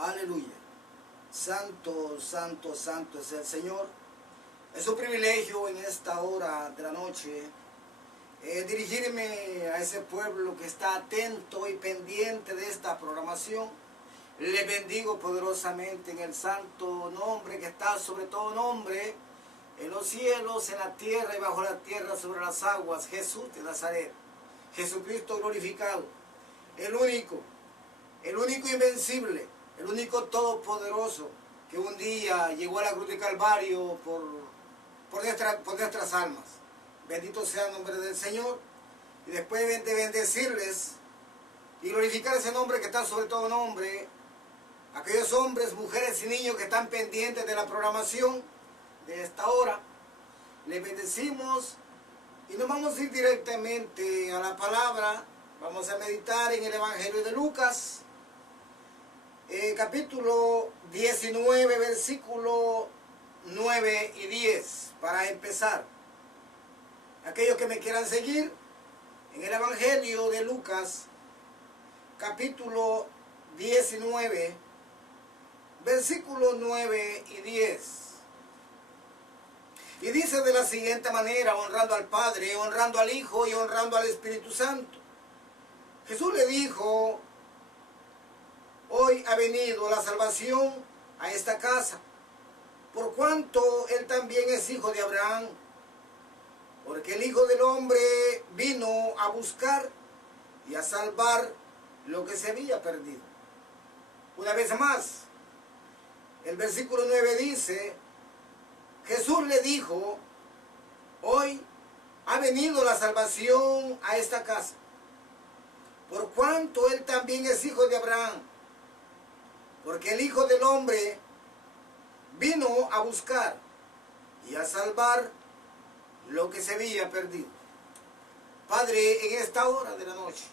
Aleluya. Santo, santo, santo es el Señor. Es un privilegio en esta hora de la noche dirigirme a ese pueblo que está atento y pendiente de esta programación. Le bendigo poderosamente en el santo nombre que está sobre todo nombre, en los cielos, en la tierra y bajo la tierra, sobre las aguas, Jesús de Nazaret, Jesucristo glorificado, el único invencible, el único todopoderoso, que un día llegó a la cruz de Calvario por nuestras almas. Bendito sea el nombre del Señor. Y después de bendecirles y glorificar ese nombre que está sobre todo nombre, aquellos hombres, mujeres y niños que están pendientes de la programación de esta hora, les bendecimos y nos vamos a ir directamente a la palabra. Vamos a meditar en el Evangelio de Lucas, capítulo 19, versículo 9 y 10, para empezar. Aquellos que me quieran seguir, en el Evangelio de Lucas, capítulo 19, versículos 9 y 10. Y dice de la siguiente manera, honrando al Padre, honrando al Hijo y honrando al Espíritu Santo. Jesús le dijo: hoy ha venido la salvación a esta casa, por cuanto él también es hijo de Abraham, porque el Hijo del Hombre vino a buscar y a salvar lo que se había perdido. Una vez más, el versículo 9 dice: Jesús le dijo: hoy ha venido la salvación a esta casa, por cuanto él también es hijo de Abraham, porque el Hijo del Hombre vino a buscar y a salvar lo que se había perdido. Padre, en esta hora de la noche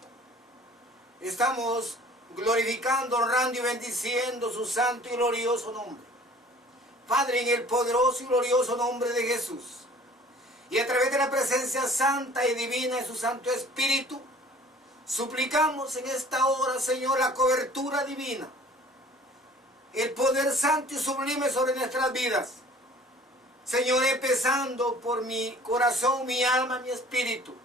estamos glorificando, honrando y bendiciendo su santo y glorioso nombre. Padre, en el poderoso y glorioso nombre de Jesús, y a través de la presencia santa y divina de su Santo Espíritu, suplicamos en esta hora, Señor, la cobertura divina, el poder santo y sublime sobre nuestras vidas. Señor, empezando por mi corazón, mi alma, mi espíritu.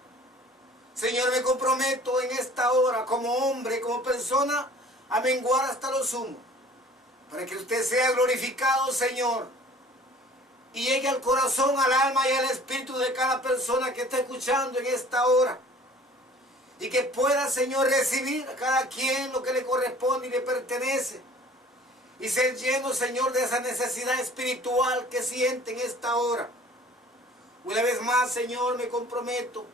Señor, me comprometo en esta hora como hombre, como persona, a menguar hasta lo sumo, para que usted sea glorificado, Señor, y llegue al corazón, al alma y al espíritu de cada persona que está escuchando en esta hora, y que pueda, Señor, recibir a cada quien lo que le corresponde y le pertenece, y ser lleno, Señor, de esa necesidad espiritual que siente en esta hora. Una vez más, Señor, me comprometo.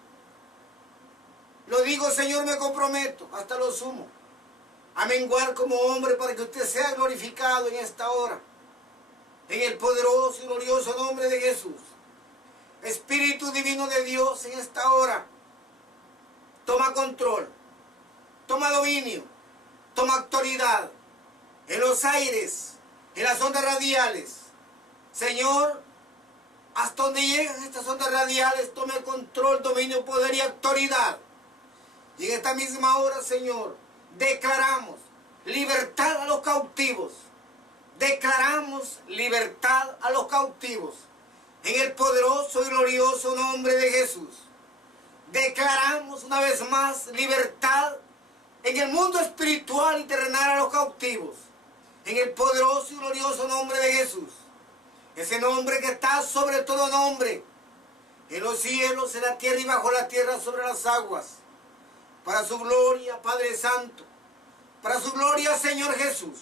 Lo digo, Señor, me comprometo hasta lo sumo a menguar como hombre para que usted sea glorificado en esta hora. En el poderoso y glorioso nombre de Jesús. Espíritu divino de Dios, en esta hora, toma control, toma dominio, toma autoridad en los aires, en las ondas radiales. Señor, hasta donde llegan estas ondas radiales, tome control, dominio, poder y autoridad. Y en esta misma hora, Señor, declaramos libertad a los cautivos. Declaramos libertad a los cautivos. En el poderoso y glorioso nombre de Jesús. Declaramos una vez más libertad en el mundo espiritual y terrenal a los cautivos. En el poderoso y glorioso nombre de Jesús. Ese nombre que está sobre todo nombre. En los cielos, en la tierra y bajo la tierra, sobre las aguas. Para su gloria, Padre Santo. Para su gloria, Señor Jesús.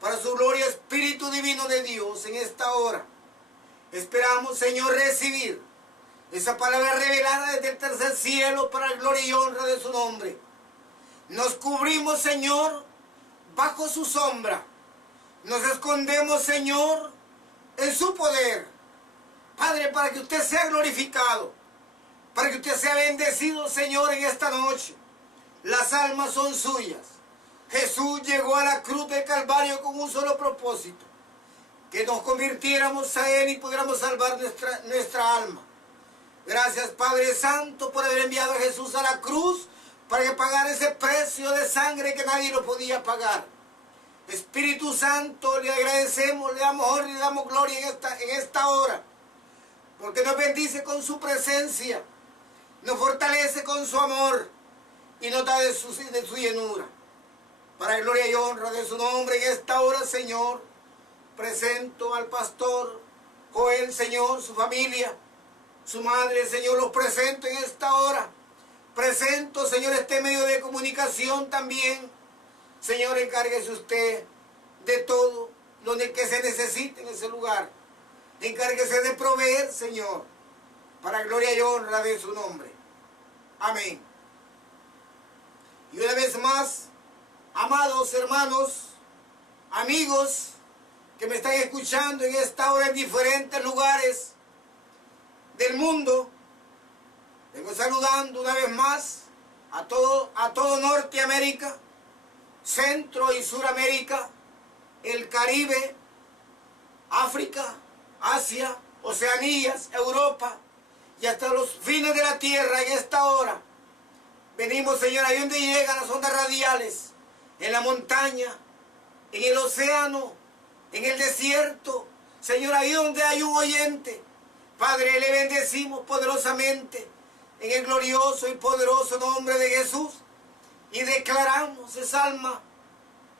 Para su gloria, Espíritu Divino de Dios, en esta hora. Esperamos, Señor, recibir esa palabra revelada desde el tercer cielo para la gloria y honra de su nombre. Nos cubrimos, Señor, bajo su sombra. Nos escondemos, Señor, en su poder. Padre, para que usted sea glorificado, para que usted sea bendecido, Señor, en esta noche. Las almas son suyas. Jesús llegó a la cruz del Calvario con un solo propósito: que nos convirtiéramos a Él y pudiéramos salvar nuestra alma. Gracias, Padre Santo, por haber enviado a Jesús a la cruz para que pagara ese precio de sangre que nadie lo podía pagar. Espíritu Espíritu Santo, le agradecemos, le damos honra y le damos gloria en esta hora, porque nos bendice con su presencia, nos fortalece con su amor y nos da de su llenura. Para gloria y honra de su nombre, en esta hora, Señor, presento al pastor Joel, Señor, su familia, su madre, Señor, los presento en esta hora. Presento, Señor, este medio de comunicación también. Señor, encárguese usted de todo lo que se necesite en ese lugar. Encárguese de proveer, Señor, para gloria y honra de su nombre. Amén. Y una vez más, amados hermanos, amigos que me están escuchando en esta hora en diferentes lugares del mundo, vengo saludando una vez más a todo Norteamérica, Centro y Suramérica, el Caribe, África, Asia, Oceanías, Europa y hasta los fines de la tierra en esta hora. Venimos, Señor, ahí donde llegan las ondas radiales, en la montaña, en el océano, en el desierto. Señor, ahí donde hay un oyente. Padre, le bendecimos poderosamente en el glorioso y poderoso nombre de Jesús. Y declaramos esa alma,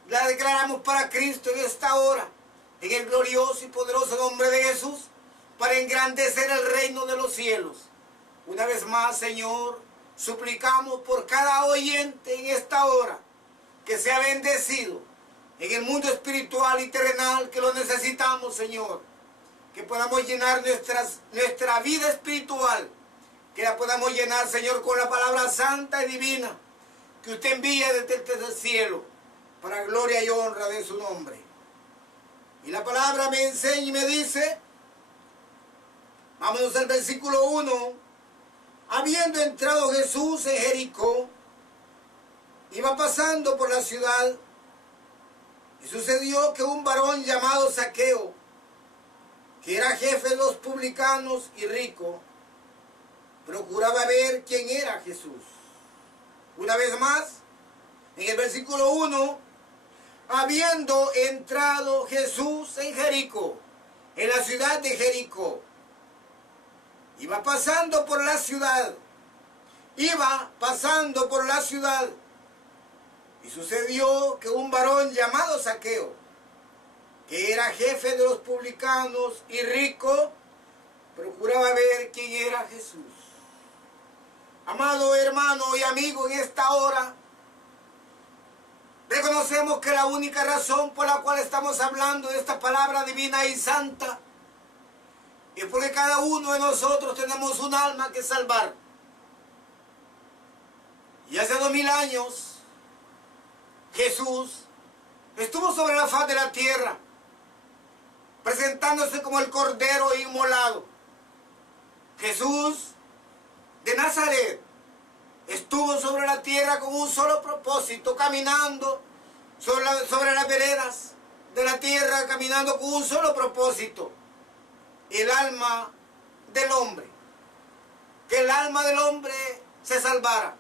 la declaramos para Cristo en esta hora, en el glorioso y poderoso nombre de Jesús, para engrandecer el reino de los cielos. Una vez más, Señor, suplicamos por cada oyente en esta hora, que sea bendecido en el mundo espiritual y terrenal, que lo necesitamos, Señor. Que podamos llenar nuestra vida espiritual, que la podamos llenar, Señor, con la palabra santa y divina que usted envía desde el cielo, para gloria y honra de su nombre. Y la palabra me enseña y me dice, vámonos al versículo 1, habiendo entrado Jesús en Jericó, iba pasando por la ciudad, y sucedió que un varón llamado Zaqueo, que era jefe de los publicanos y rico, procuraba ver quién era Jesús. Una vez más, en el versículo 1, habiendo entrado Jesús en Jericó, en la ciudad de Jericó, iba pasando por la ciudad, y sucedió que un varón llamado Zaqueo, que era jefe de los publicanos y rico, procuraba ver quién era Jesús. Amado hermano y amigo, en esta hora reconocemos que la única razón por la cual estamos hablando de esta palabra divina y santa es porque cada uno de nosotros tenemos un alma que salvar. Y hace 2000 años Jesús estuvo sobre la faz de la tierra, presentándose como el Cordero inmolado. Jesús de Nazaret estuvo sobre la tierra con un solo propósito, caminando sobre las veredas de la tierra, caminando con un solo propósito: el alma del hombre, que el alma del hombre se salvara.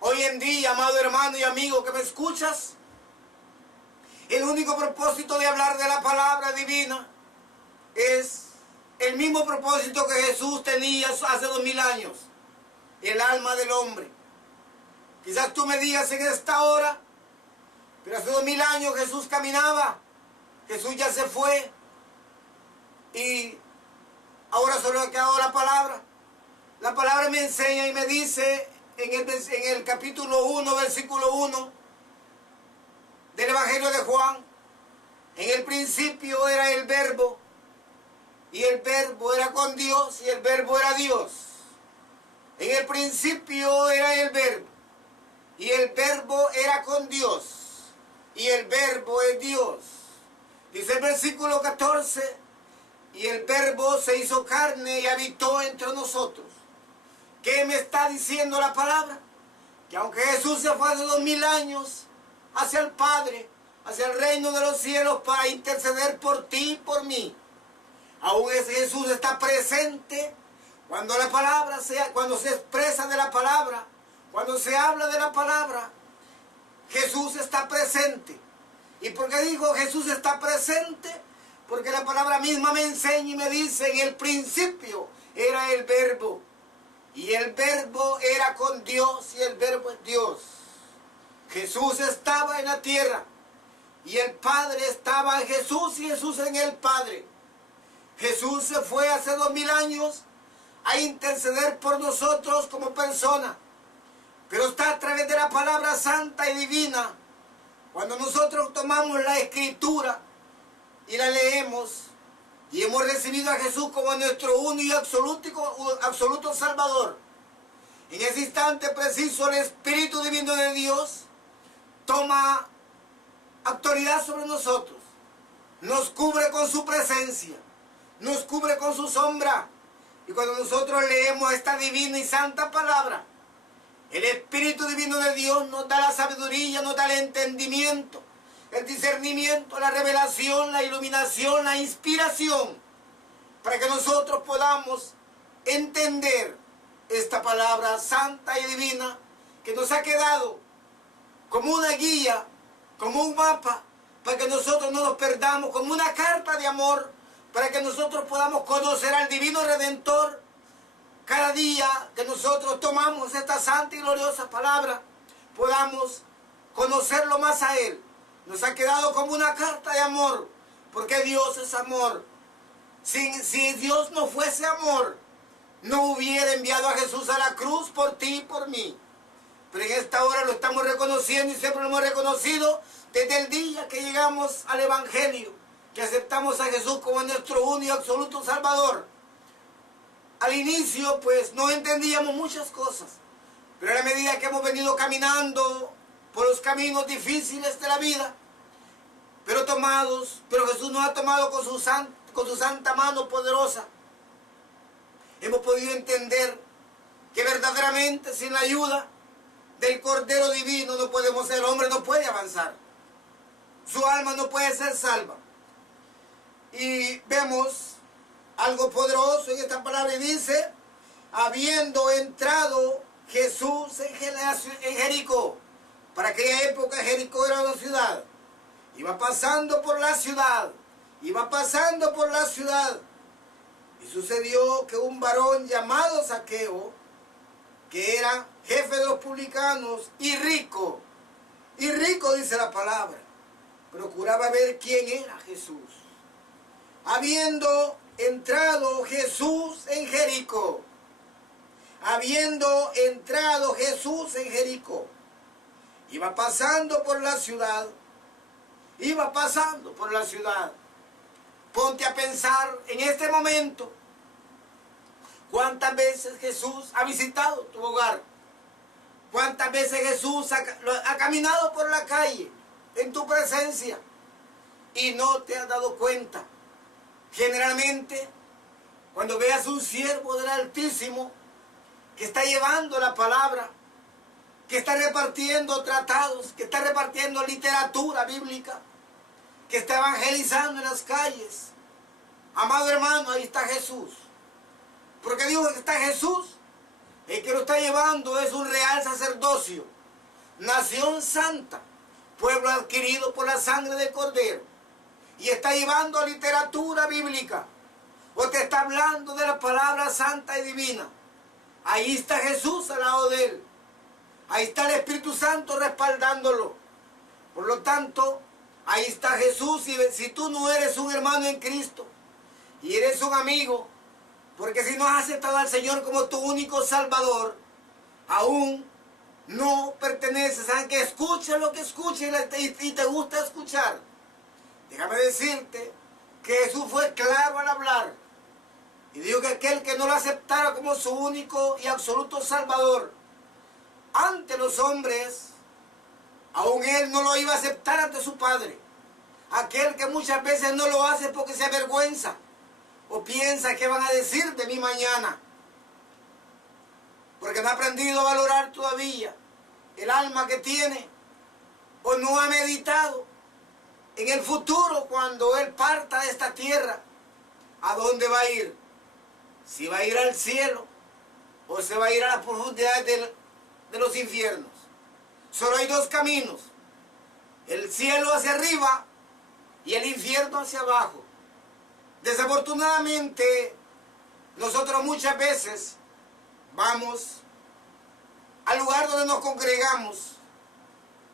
Hoy en día, amado hermano y amigo que me escuchas, el único propósito de hablar de la palabra divina es el mismo propósito que Jesús tenía hace 2000 años, el alma del hombre. Quizás tú me digas en esta hora, pero hace 2000 años Jesús caminaba, Jesús ya se fue, y ahora solo ha quedado la palabra. La palabra me enseña y me dice en el capítulo 1, versículo 1 del Evangelio de Juan: en el principio era el Verbo, y el Verbo era con Dios, y el Verbo era Dios. En el principio era el Verbo, y el Verbo era con Dios, y el Verbo es Dios. Dice el versículo 14: y el Verbo se hizo carne y habitó entre nosotros. ¿Qué me está diciendo la palabra? Que aunque Jesús se fue hace 2000 años hacia el Padre, hacia el reino de los cielos, para interceder por ti y por mí, aún ese Jesús está presente cuando la palabra cuando se expresa de la palabra, cuando se habla de la palabra. Jesús está presente. ¿Y por qué digo Jesús está presente? Porque la palabra misma me enseña y me dice, en el principio era el Verbo. Y el Verbo era con Dios y el Verbo es Dios. Jesús estaba en la tierra y el Padre estaba en Jesús y Jesús en el Padre. Jesús se fue hace 2000 años a interceder por nosotros como persona. Pero está a través de la palabra santa y divina. Cuando nosotros tomamos la Escritura y la leemos y hemos recibido a Jesús como nuestro único y absoluto Salvador, en ese instante preciso el Espíritu Divino de Dios toma autoridad sobre nosotros, nos cubre con su presencia, nos cubre con su sombra. Y cuando nosotros leemos esta divina y santa palabra, el Espíritu Divino de Dios nos da la sabiduría, nos da el entendimiento, el discernimiento, la revelación, la iluminación, la inspiración, para que nosotros podamos entender esta palabra santa y divina que nos ha quedado como una guía, como un mapa, para que nosotros no nos perdamos, como una carta de amor, para que nosotros podamos conocer al Divino Redentor. Cada día que nosotros tomamos esta santa y gloriosa palabra, podamos conocerlo más a Él. Nos ha quedado como una carta de amor, porque Dios es amor. Si Dios no fuese amor, no hubiera enviado a Jesús a la cruz por ti y por mí. Pero en esta hora lo estamos reconociendo y siempre lo hemos reconocido desde el día que llegamos al Evangelio, que aceptamos a Jesús como nuestro único y absoluto Salvador. Al inicio, pues, no entendíamos muchas cosas, pero a la medida que hemos venido caminando por los caminos difíciles de la vida, pero Jesús nos ha tomado con su santa mano poderosa, hemos podido entender que verdaderamente sin la ayuda del Cordero Divino no podemos ser, el hombre no puede avanzar, su alma no puede ser salva. Y vemos algo poderoso en esta palabra y dice, habiendo entrado Jesús en Jericó. Para aquella época Jericó era una ciudad. Iba pasando por la ciudad. Iba pasando por la ciudad. Y sucedió que un varón llamado Zaqueo, que era jefe de los publicanos y rico dice la palabra, procuraba ver quién era Jesús. Habiendo entrado Jesús en Jericó. Habiendo entrado Jesús en Jericó. Iba pasando por la ciudad. Iba pasando por la ciudad. Ponte a pensar en este momento. ¿Cuántas veces Jesús ha visitado tu hogar? ¿Cuántas veces Jesús ha caminado por la calle en tu presencia y no te has dado cuenta? Generalmente, cuando veas un siervo del Altísimo que está llevando la palabra, que está repartiendo tratados, que está repartiendo literatura bíblica, que está evangelizando en las calles, amado hermano, ahí está Jesús. Porque digo que está Jesús, el que lo está llevando es un real sacerdocio, nación santa, pueblo adquirido por la sangre del Cordero. Y está llevando literatura bíblica, o te está hablando de la palabra santa y divina. Ahí está Jesús al lado de él. Ahí está el Espíritu Santo respaldándolo. Por lo tanto, ahí está Jesús. Y si tú no eres un hermano en Cristo y eres un amigo, porque si no has aceptado al Señor como tu único Salvador, aún no perteneces, aunque escuches lo que escuches y te gusta escuchar. Déjame decirte que Jesús fue claro al hablar y dijo que aquel que no lo aceptara como su único y absoluto Salvador ante los hombres, aún él no lo iba a aceptar ante su Padre. Aquel que muchas veces no lo hace porque se avergüenza o piensa que van a decir de mí mañana, porque no ha aprendido a valorar todavía el alma que tiene o no ha meditado en el futuro, cuando él parta de esta tierra, ¿a dónde va a ir? Si va a ir al cielo o se va a ir a las profundidades de los infiernos. Solo hay dos caminos. el cielo hacia arriba y el infierno hacia abajo. Desafortunadamente, nosotros muchas veces vamos al lugar donde nos congregamos,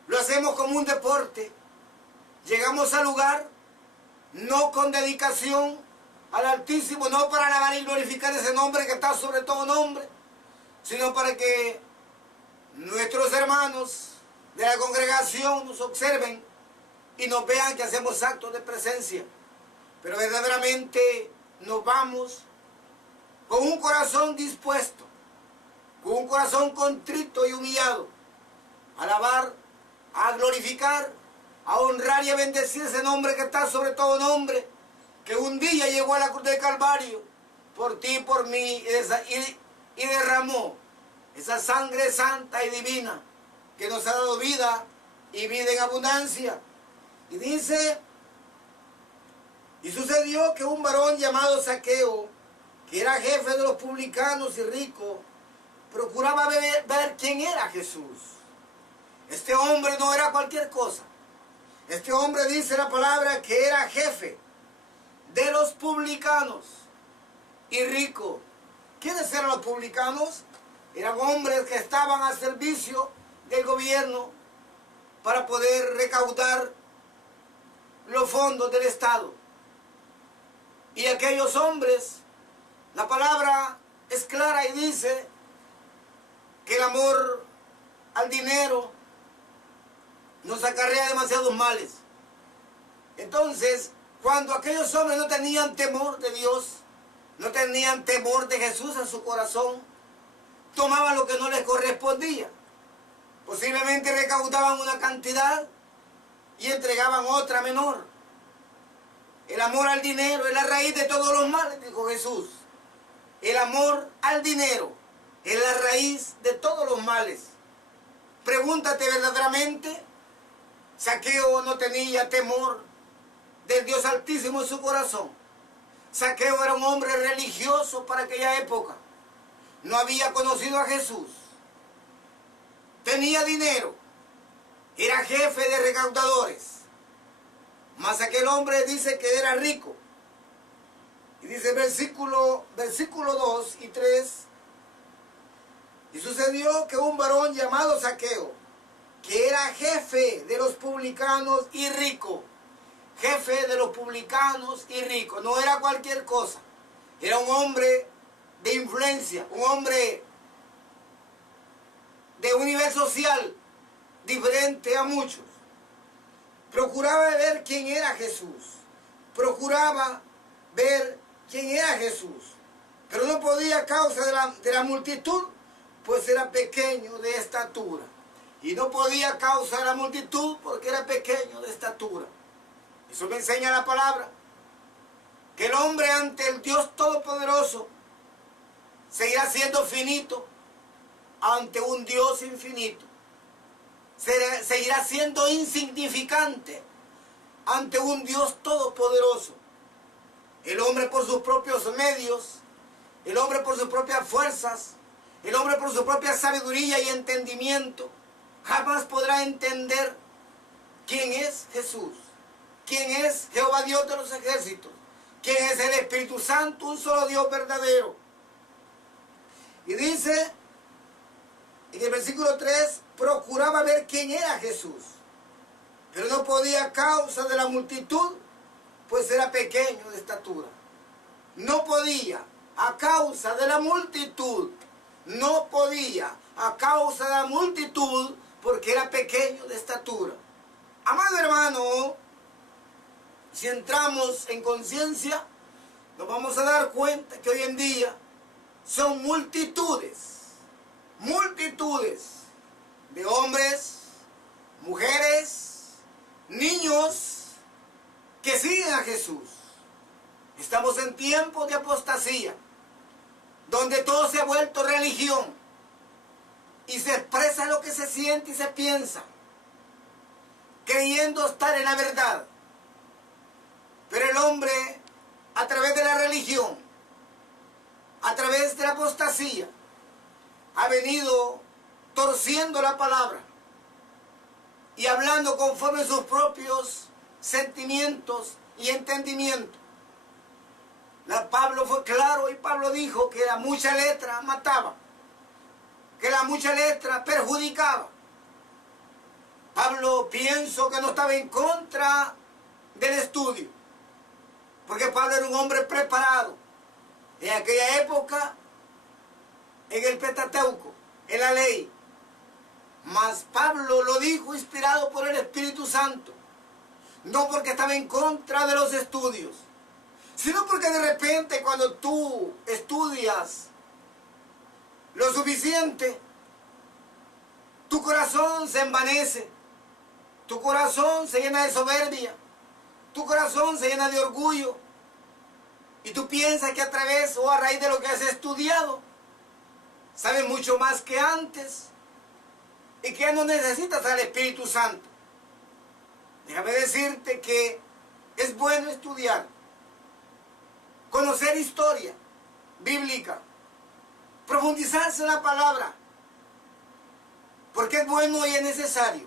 lo hacemos como un deporte, llegamos al lugar no con dedicación al Altísimo, no para alabar y glorificar ese nombre que está sobre todo nombre, sino para que nuestros hermanos de la congregación nos observen y nos vean que hacemos actos de presencia. Pero verdaderamente nos vamos con un corazón dispuesto, con un corazón contrito y humillado, a alabar, a glorificar, a honrar y a bendecir ese nombre que está sobre todo nombre, que un día llegó a la cruz del Calvario por ti y por mí y derramó esa sangre santa y divina que nos ha dado vida y vida en abundancia. Y dice, y sucedió que un varón llamado Zaqueo, que era jefe de los publicanos y rico, procuraba ver quién era Jesús. Este hombre no era cualquier cosa. Este hombre, dice la palabra, que era jefe de los publicanos y rico. ¿Quiénes eran los publicanos? Eran hombres que estaban al servicio del gobierno para poder recaudar los fondos del Estado. Y aquellos hombres, la palabra es clara y dice que el amor al dinero nos acarrea demasiados males. Entonces, cuando aquellos hombres no tenían temor de Dios, no tenían temor de Jesús en su corazón, tomaban lo que no les correspondía. Posiblemente recaudaban una cantidad y entregaban otra menor. El amor al dinero es la raíz de todos los males, dijo Jesús. El amor al dinero es la raíz de todos los males. Pregúntate verdaderamente, Zaqueo no tenía temor del Dios Altísimo en su corazón. Zaqueo era un hombre religioso para aquella época. No había conocido a Jesús. Tenía dinero. Era jefe de recaudadores. Mas aquel hombre dice que era rico. Y dice versículo 2 y 3. Y sucedió que un varón llamado Zaqueo, que era jefe de los publicanos y rico, jefe de los publicanos y rico, no era cualquier cosa, era un hombre de influencia, un hombre de un nivel social diferente a muchos. Procuraba ver quién era Jesús, procuraba ver quién era Jesús, pero no podía a causa de la multitud, pues era pequeño de estatura. Y no podía a causa de la multitud porque era pequeño de estatura. Eso me enseña la palabra, que el hombre ante el Dios Todopoderoso seguirá siendo finito ante un Dios infinito. Seguirá siendo insignificante ante un Dios todopoderoso. El hombre por sus propios medios, el hombre por sus propias fuerzas, el hombre por su propia sabiduría y entendimiento, jamás podrá entender quién es Jesús, quién es Jehová Dios de los ejércitos, quién es el Espíritu Santo, un solo Dios verdadero. Y dice en el versículo 3, procuraba ver quién era Jesús, pero no podía a causa de la multitud, pues era pequeño de estatura. No podía a causa de la multitud, no podía a causa de la multitud, porque era pequeño de estatura. Amado hermano, si entramos en conciencia, nos vamos a dar cuenta que hoy en día son multitudes de hombres, mujeres, niños que siguen a Jesús. Estamos en tiempos de apostasía, donde todo se ha vuelto religión y se expresa lo que se siente y se piensa, creyendo estar en la verdad. Pero el hombre, a través de la religión, a través de la apostasía, ha venido torciendo la palabra, y hablando conforme a sus propios sentimientos y entendimientos. Pablo fue claro y Pablo dijo que la mucha letra mataba, que la mucha letra perjudicaba. Pablo pienso que no estaba en contra del estudio, porque Pablo era un hombre preparado. En aquella época, en el Pentateuco, en la ley. Mas Pablo lo dijo inspirado por el Espíritu Santo, no porque estaba en contra de los estudios, sino porque de repente cuando tú estudias lo suficiente, tu corazón se envanece, tu corazón se llena de soberbia, tu corazón se llena de orgullo, y tú piensas que a través o a raíz de lo que has estudiado, sabes mucho más que antes, y que ya no necesitas al Espíritu Santo. Déjame decirte que es bueno estudiar, conocer historia bíblica, profundizarse en la palabra, porque es bueno y es necesario.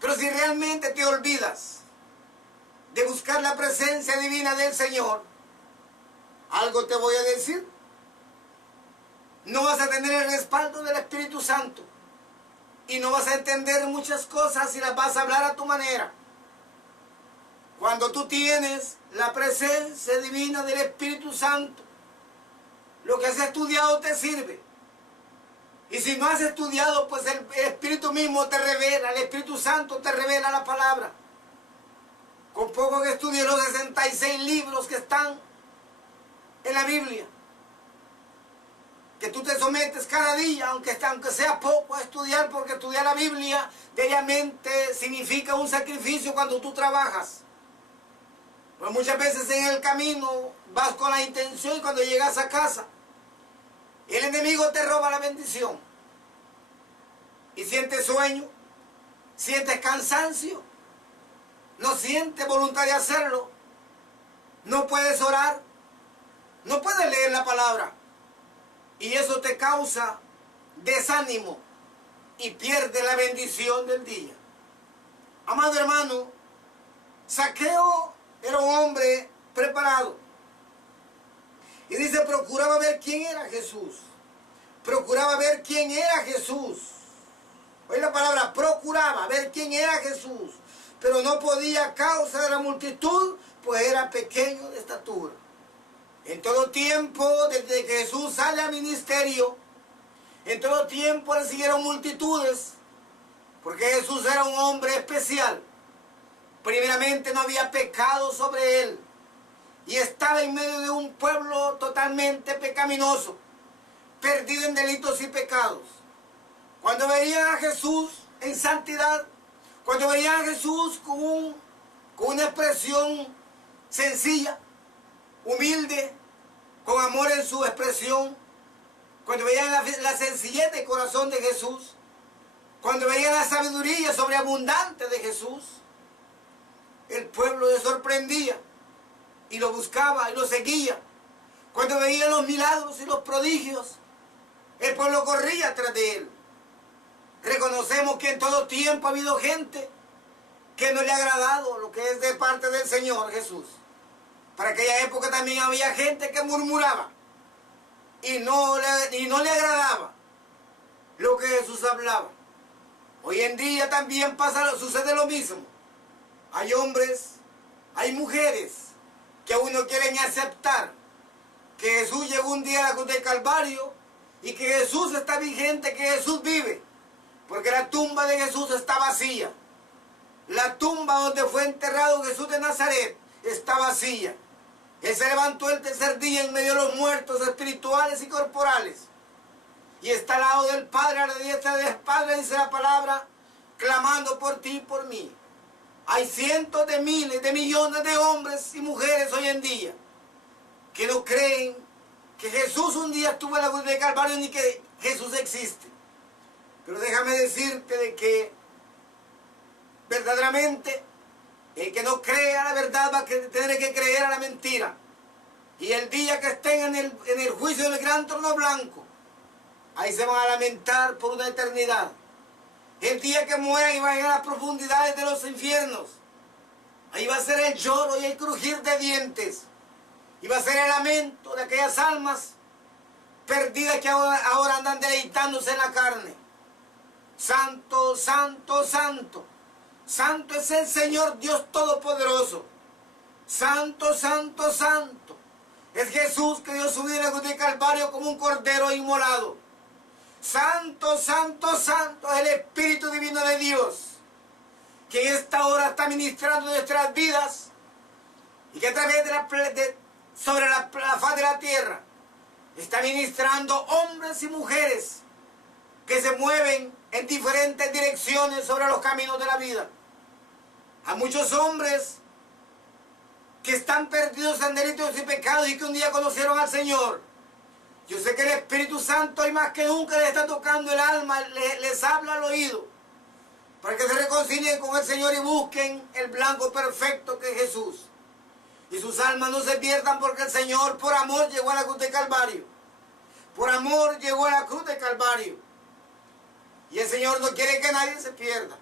Pero si realmente te olvidas de buscar la presencia divina del Señor, algo te voy a decir: no vas a tener el respaldo del Espíritu Santo y no vas a entender muchas cosas y las vas a hablar a tu manera. Cuando tú tienes la presencia divina del Espíritu Santo, lo que has estudiado te sirve. Y si no has estudiado, pues el Espíritu mismo te revela, el Espíritu Santo te revela la palabra. Con poco que estudies los 66 libros que están en la Biblia, que tú te sometes cada día, aunque sea poco, a estudiar, porque estudiar la Biblia diariamente significa un sacrificio cuando tú trabajas. Pues muchas veces en el camino vas con la intención y cuando llegas a casa, el enemigo te roba la bendición. Y sientes sueño, sientes cansancio, no sientes voluntad de hacerlo, no puedes orar, no puedes leer la palabra. Y eso te causa desánimo y pierde la bendición del día. Amado hermano, Zaqueo era un hombre preparado. Y dice, procuraba ver quién era Jesús. Procuraba ver quién era Jesús. Oye la palabra, procuraba ver quién era Jesús. Pero no podía a causa de la multitud, pues era pequeño de estatura. En todo tiempo, desde que Jesús sale al ministerio, en todo tiempo le siguieron multitudes, porque Jesús era un hombre especial. Primeramente no había pecado sobre él, y estaba en medio de un pueblo totalmente pecaminoso, perdido en delitos y pecados. Cuando veían a Jesús en santidad, cuando veían a Jesús con una expresión sencilla, humilde, con amor en su expresión, cuando veían la sencillez de corazón de Jesús, cuando veían la sabiduría sobreabundante de Jesús, el pueblo le sorprendía y lo buscaba y lo seguía. Cuando veían los milagros y los prodigios, el pueblo corría tras de él. Reconocemos que en todo tiempo ha habido gente que no le ha agradado lo que es de parte del Señor Jesús. Para aquella época también había gente que murmuraba y no le agradaba lo que Jesús hablaba. Hoy en día también sucede lo mismo. Hay hombres, hay mujeres que aún no quieren aceptar que Jesús llegó un día a la cruz del Calvario y que Jesús está vigente, que Jesús vive, porque la tumba de Jesús está vacía. La tumba donde fue enterrado Jesús de Nazaret está vacía. Él se levantó el tercer día en medio de los muertos espirituales y corporales. Y está al lado del Padre, a la diestra del Padre, dice la palabra, clamando por ti y por mí. Hay cientos de miles, de millones de hombres y mujeres hoy en día que no creen que Jesús un día estuvo en la cruz del Calvario ni que Jesús existe. Pero déjame decirte de que verdaderamente el que no crea la verdad va a tener que creer a la mentira. Y el día que estén en el juicio del gran trono blanco, ahí se van a lamentar por una eternidad. El día que mueran y vayan a las profundidades de los infiernos. Ahí va a ser el lloro y el crujir de dientes. Y va a ser el lamento de aquellas almas perdidas que ahora andan deleitándose en la carne. Santo, santo, santo. Santo es el Señor Dios Todopoderoso. Santo, santo, santo. Es Jesús que dio su vida en la cruz de Calvario como un cordero inmolado. Santo, santo, santo es el Espíritu Divino de Dios, que en esta hora está ministrando nuestras vidas y que a través sobre la faz de la tierra está ministrando hombres y mujeres que se mueven en diferentes direcciones sobre los caminos de la vida. A muchos hombres que están perdidos en delitos y pecados y que un día conocieron al Señor. Yo sé que el Espíritu Santo hoy más que nunca les está tocando el alma, les habla al oído, para que se reconcilien con el Señor y busquen el blanco perfecto que es Jesús. Y sus almas no se pierdan, porque el Señor por amor llegó a la cruz de Calvario. Por amor llegó a la cruz de Calvario. Y el Señor no quiere que nadie se pierda.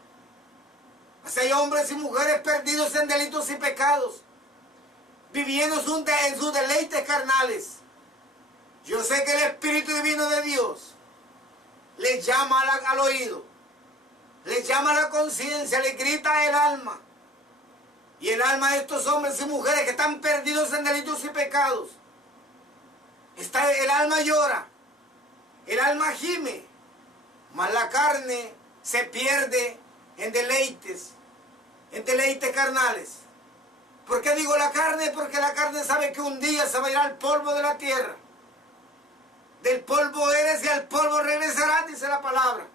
Así hay hombres y mujeres perdidos en delitos y pecados, viviendo en sus deleites carnales. Yo sé que el Espíritu Divino de Dios les llama al oído, les llama a la conciencia, les grita el alma. Y el alma de estos hombres y mujeres que están perdidos en delitos y pecados, el alma llora, el alma gime, mas la carne se pierde en deleites carnales. ¿Por qué digo la carne? Porque la carne sabe que un día se va a ir al polvo de la tierra. Del polvo eres y al polvo regresarás, dice la palabra.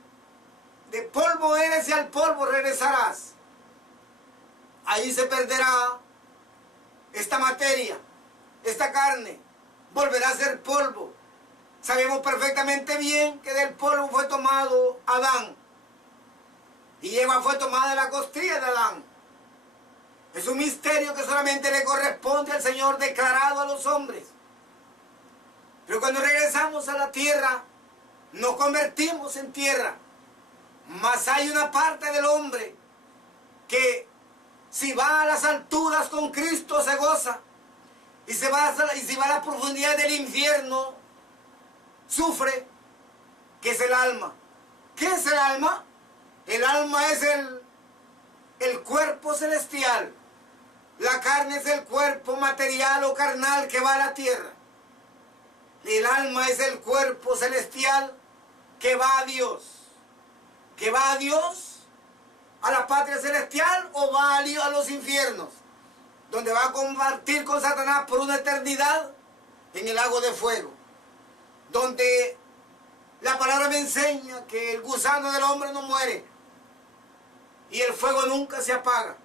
De polvo eres y al polvo regresarás. Ahí se perderá esta materia, esta carne, volverá a ser polvo. Sabemos perfectamente bien que del polvo fue tomado Adán. Y Eva fue tomada de la costilla de Adán. Es un misterio que solamente le corresponde al Señor declarado a los hombres. Pero cuando regresamos a la tierra, nos convertimos en tierra. Mas hay una parte del hombre que si va a las alturas con Cristo se goza. Y si va a la profundidad del infierno, sufre. ¿Qué es el alma? ¿Qué es el alma? El alma es el cuerpo celestial. La carne es el cuerpo material o carnal que va a la tierra. El alma es el cuerpo celestial que va a Dios. ¿Que va a Dios? ¿A la patria celestial o va a los infiernos? Donde va a compartir con Satanás por una eternidad en el lago de fuego. Donde la palabra me enseña que el gusano del hombre no muere y el fuego nunca se apaga.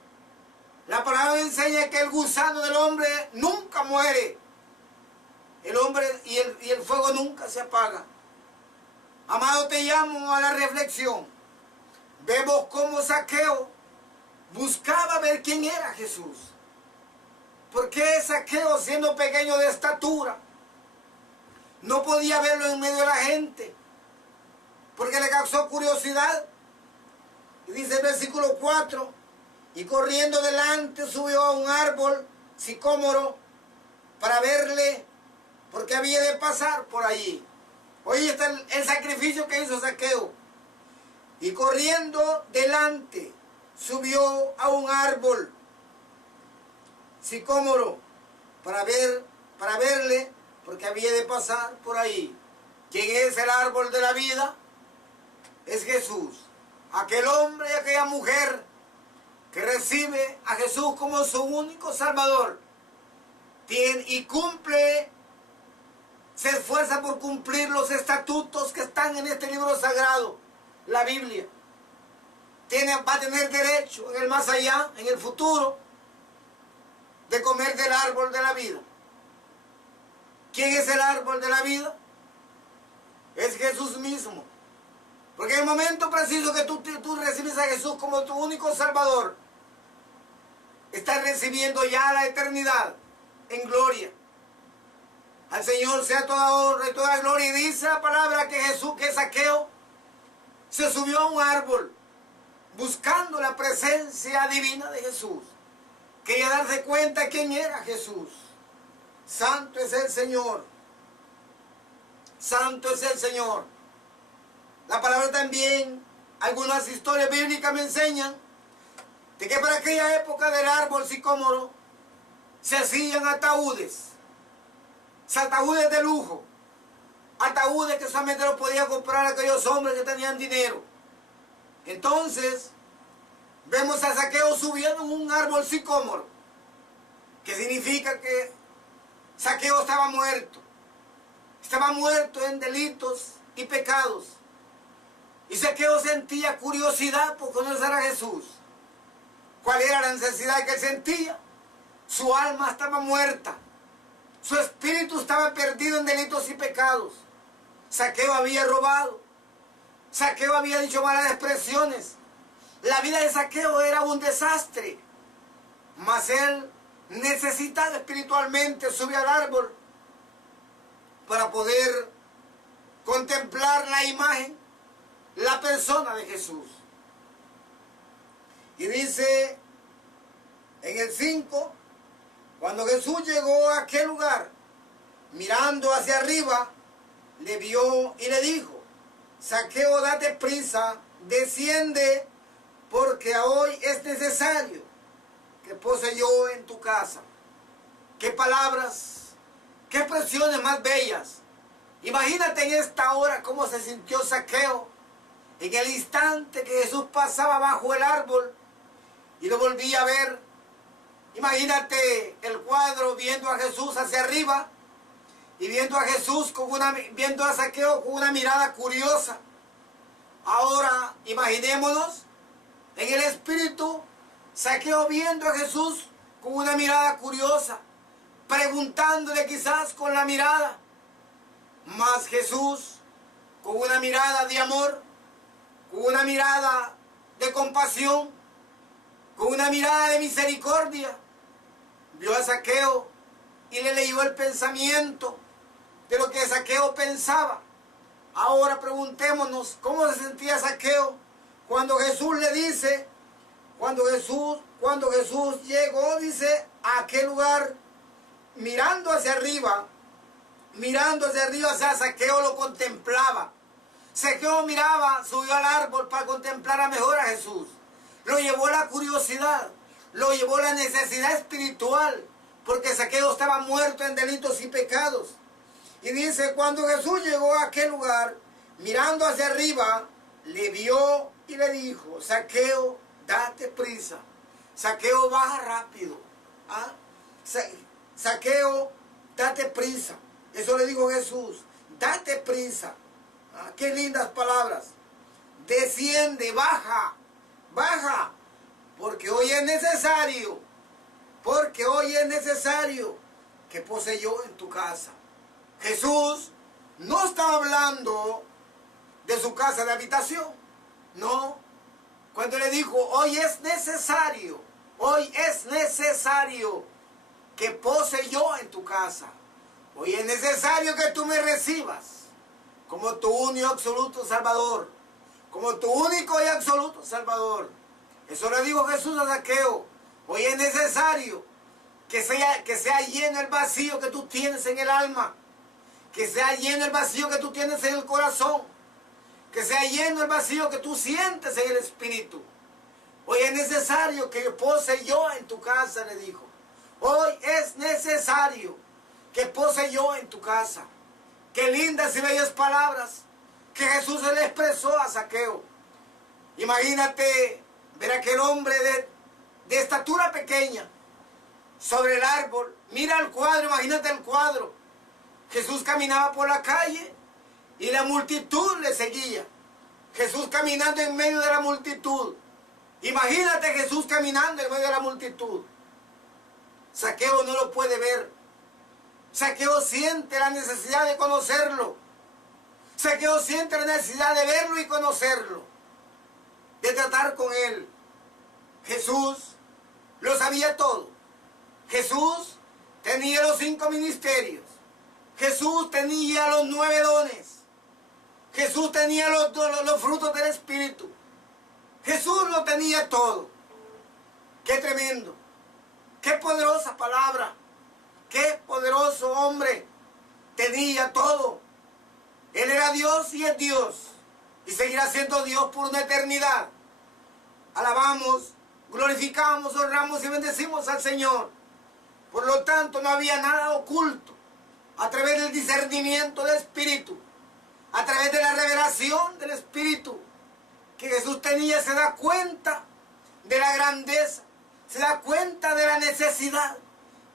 La palabra me enseña que el gusano del hombre nunca muere. El hombre y el fuego nunca se apaga. Amado, te llamo a la reflexión. Vemos cómo Zaqueo buscaba ver quién era Jesús. ¿Por qué Zaqueo, siendo pequeño de estatura, no podía verlo en medio de la gente? Porque le causó curiosidad. Y dice el versículo 4, y corriendo delante subió a un árbol sicómoro para verle, porque había de pasar por allí. Hoy está el sacrificio que hizo Zaqueo. Y corriendo delante subió a un árbol sicómoro para verle, porque había de pasar por ahí. ¿Quién es el árbol de la vida? Es Jesús. Aquel hombre y aquella mujer que recibe a Jesús como su único Salvador y se esfuerza por cumplir los estatutos que están en este libro sagrado, la Biblia. Va a tener derecho en el más allá, en el futuro, de comer del árbol de la vida. ¿Quién es el árbol de la vida? Es Jesús mismo. Porque en el momento preciso que tú recibes a Jesús como tu único Salvador, estás recibiendo ya la eternidad en gloria. Al Señor sea toda honra y toda gloria. Y dice la palabra que Zaqueo se subió a un árbol. buscando la presencia divina de Jesús. Quería darse cuenta de quién era Jesús. Santo es el Señor. Santo es el Señor. La palabra también, algunas historias bíblicas me enseñan de que para aquella época del árbol sicómoro se hacían ataúdes de lujo, ataúdes que solamente los podían comprar aquellos hombres que tenían dinero. Entonces, vemos a Zaqueo subiendo en un árbol sicómoro, que significa que Zaqueo estaba muerto en delitos y pecados. Y Zaqueo sentía curiosidad por conocer a Jesús. ¿Cuál era la necesidad que él sentía? Su alma estaba muerta. Su espíritu estaba perdido en delitos y pecados. Zaqueo había robado. Zaqueo había dicho malas expresiones. La vida de Zaqueo era un desastre. Mas él, necesitado espiritualmente, subió al árbol para poder contemplar la imagen, la persona de Jesús. Y dice en el 5, cuando Jesús llegó a aquel lugar, mirando hacia arriba, le vio y le dijo: Zaqueo, date prisa, desciende, porque hoy es necesario que pose yo en tu casa. Qué palabras, qué expresiones más bellas. Imagínate en esta hora cómo se sintió Zaqueo en el instante que Jesús pasaba bajo el árbol y lo volvía a ver. Imagínate el cuadro, viendo a Jesús hacia arriba y viendo a Zaqueo con una mirada curiosa. Ahora imaginémonos en el espíritu Zaqueo viendo a Jesús con una mirada curiosa, preguntándole quizás con la mirada, mas Jesús con una mirada de amor, con una mirada de compasión, con una mirada de misericordia, vio a Zaqueo y le leyó el pensamiento de lo que Zaqueo pensaba. Ahora preguntémonos cómo se sentía Zaqueo cuando Jesús le dice, cuando Jesús llegó, dice, a aquel lugar, mirando hacia arriba, o sea, Zaqueo lo contemplaba. Zaqueo miraba, subió al árbol para contemplar a mejor a Jesús. Lo llevó la curiosidad, lo llevó la necesidad espiritual, porque Zaqueo estaba muerto en delitos y pecados. Y dice, cuando Jesús llegó a aquel lugar, mirando hacia arriba, le vio y le dijo: Zaqueo, date prisa. Zaqueo, baja rápido. ¿Ah? Zaqueo, date prisa. Eso le dijo Jesús. Date prisa. ¿Ah? Qué lindas palabras. Desciende, baja. Baja. Porque hoy es necesario. Que pose yo en tu casa. Jesús no estaba hablando de su casa de habitación. No. Cuando le dijo, hoy es necesario que pose yo en tu casa. Hoy es necesario que tú me recibas como tu único y absoluto Salvador. Como tu único y absoluto Salvador. Eso le dijo Jesús a Zaqueo. Hoy es necesario que sea lleno el vacío que tú tienes en el alma. Que sea lleno el vacío que tú tienes en el corazón. Que sea lleno el vacío que tú sientes en el espíritu. Hoy es necesario que pose yo en tu casa, le dijo. Hoy es necesario que pose yo en tu casa. Qué lindas y bellas palabras que Jesús se le expresó a Zaqueo. Imagínate ver a aquel hombre de estatura pequeña sobre el árbol. Mira el cuadro, imagínate el cuadro. Jesús caminaba por la calle y la multitud le seguía. Jesús caminando en medio de la multitud. Imagínate Jesús caminando en medio de la multitud. Zaqueo no lo puede ver. Zaqueo siente la necesidad de conocerlo. Zaqueo siente la necesidad de verlo y conocerlo. De tratar con él. Jesús lo sabía todo. Jesús tenía los 5 ministerios. Jesús tenía los 9 dones. Jesús tenía los frutos del Espíritu. Jesús lo tenía todo. Qué tremendo. Qué poderosa palabra. Qué poderoso hombre. Tenía todo. Él era Dios y es Dios. Y seguirá siendo Dios por una eternidad. Alabamos, glorificamos, honramos y bendecimos al Señor. Por lo tanto, no había nada oculto. A través del discernimiento del Espíritu, a través de la revelación del Espíritu que Jesús tenía, se da cuenta de la grandeza, se da cuenta de la necesidad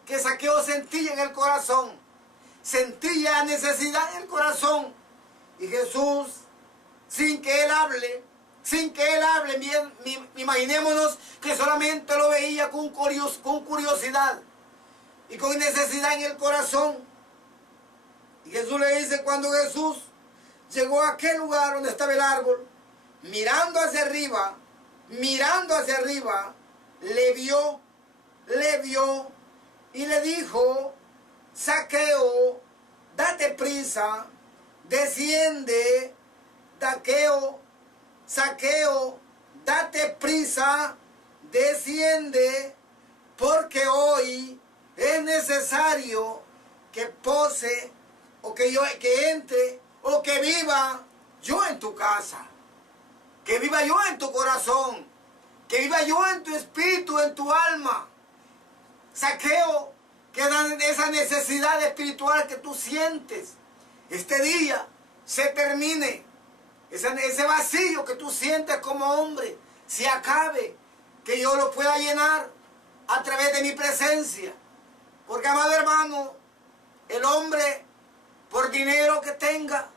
que Zaqueo sentía en el corazón. Sentía necesidad en el corazón. Y Jesús, sin que él hable, imaginémonos que solamente lo veía con curiosidad y con necesidad en el corazón. Y Jesús le dice, cuando Jesús llegó a aquel lugar donde estaba el árbol, mirando hacia arriba, le vio y le dijo, Zaqueo, date prisa, desciende. Zaqueo, date prisa, desciende, porque hoy es necesario que pose, o que entre, o que viva yo en tu casa, que viva yo en tu corazón, que viva yo en tu espíritu, en tu alma. Zaqueo, que esa necesidad espiritual que tú sientes, este día se termine. Ese vacío que tú sientes como hombre, se acabe, que yo lo pueda llenar a través de mi presencia. Porque, amado hermano, el hombre, por dinero que tenga,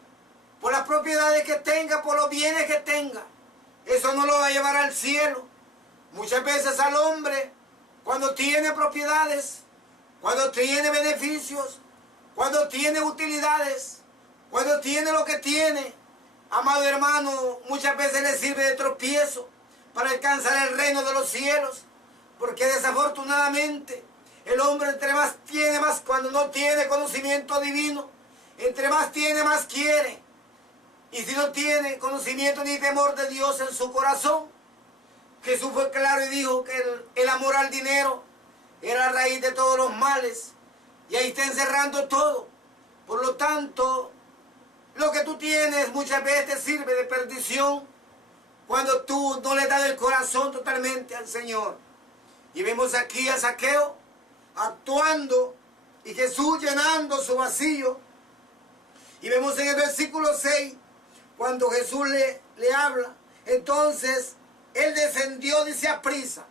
por las propiedades que tenga, por los bienes que tenga, eso no lo va a llevar al cielo. Muchas veces al hombre, cuando tiene propiedades, cuando tiene beneficios, cuando tiene utilidades, cuando tiene lo que tiene, amado hermano, muchas veces le sirve de tropiezo para alcanzar el reino de los cielos. Porque desafortunadamente el hombre entre más tiene, más cuando no tiene conocimiento divino, entre más tiene, más quiere. Y si no tiene conocimiento ni temor de Dios en su corazón, Jesús fue claro y dijo que el amor al dinero era la raíz de todos los males. Y ahí está encerrando todo. Por lo tanto, lo que tú tienes muchas veces te sirve de perdición cuando tú no le das el corazón totalmente al Señor. Y vemos aquí a Zaqueo actuando y Jesús llenando su vacío. Y vemos en el versículo 6, cuando Jesús le habla, entonces él descendió, dice, a prisa.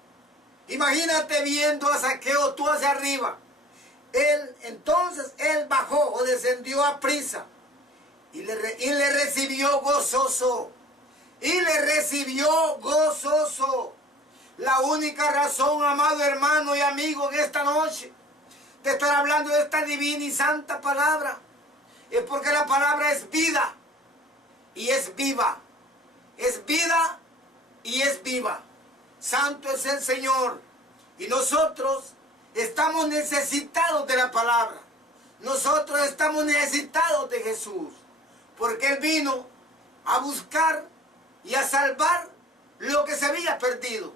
Imagínate viendo a Zaqueo tú hacia arriba. Entonces él bajó o descendió a prisa. Y le recibió gozoso. Y le recibió gozoso. La única razón, amado hermano y amigo, en esta noche, de estar hablando de esta divina y santa palabra, es porque la palabra es vida. Y es viva. Es vida y es viva. Santo es el Señor. Y nosotros estamos necesitados de la palabra. Nosotros estamos necesitados de Jesús. Porque Él vino a buscar y a salvar lo que se había perdido.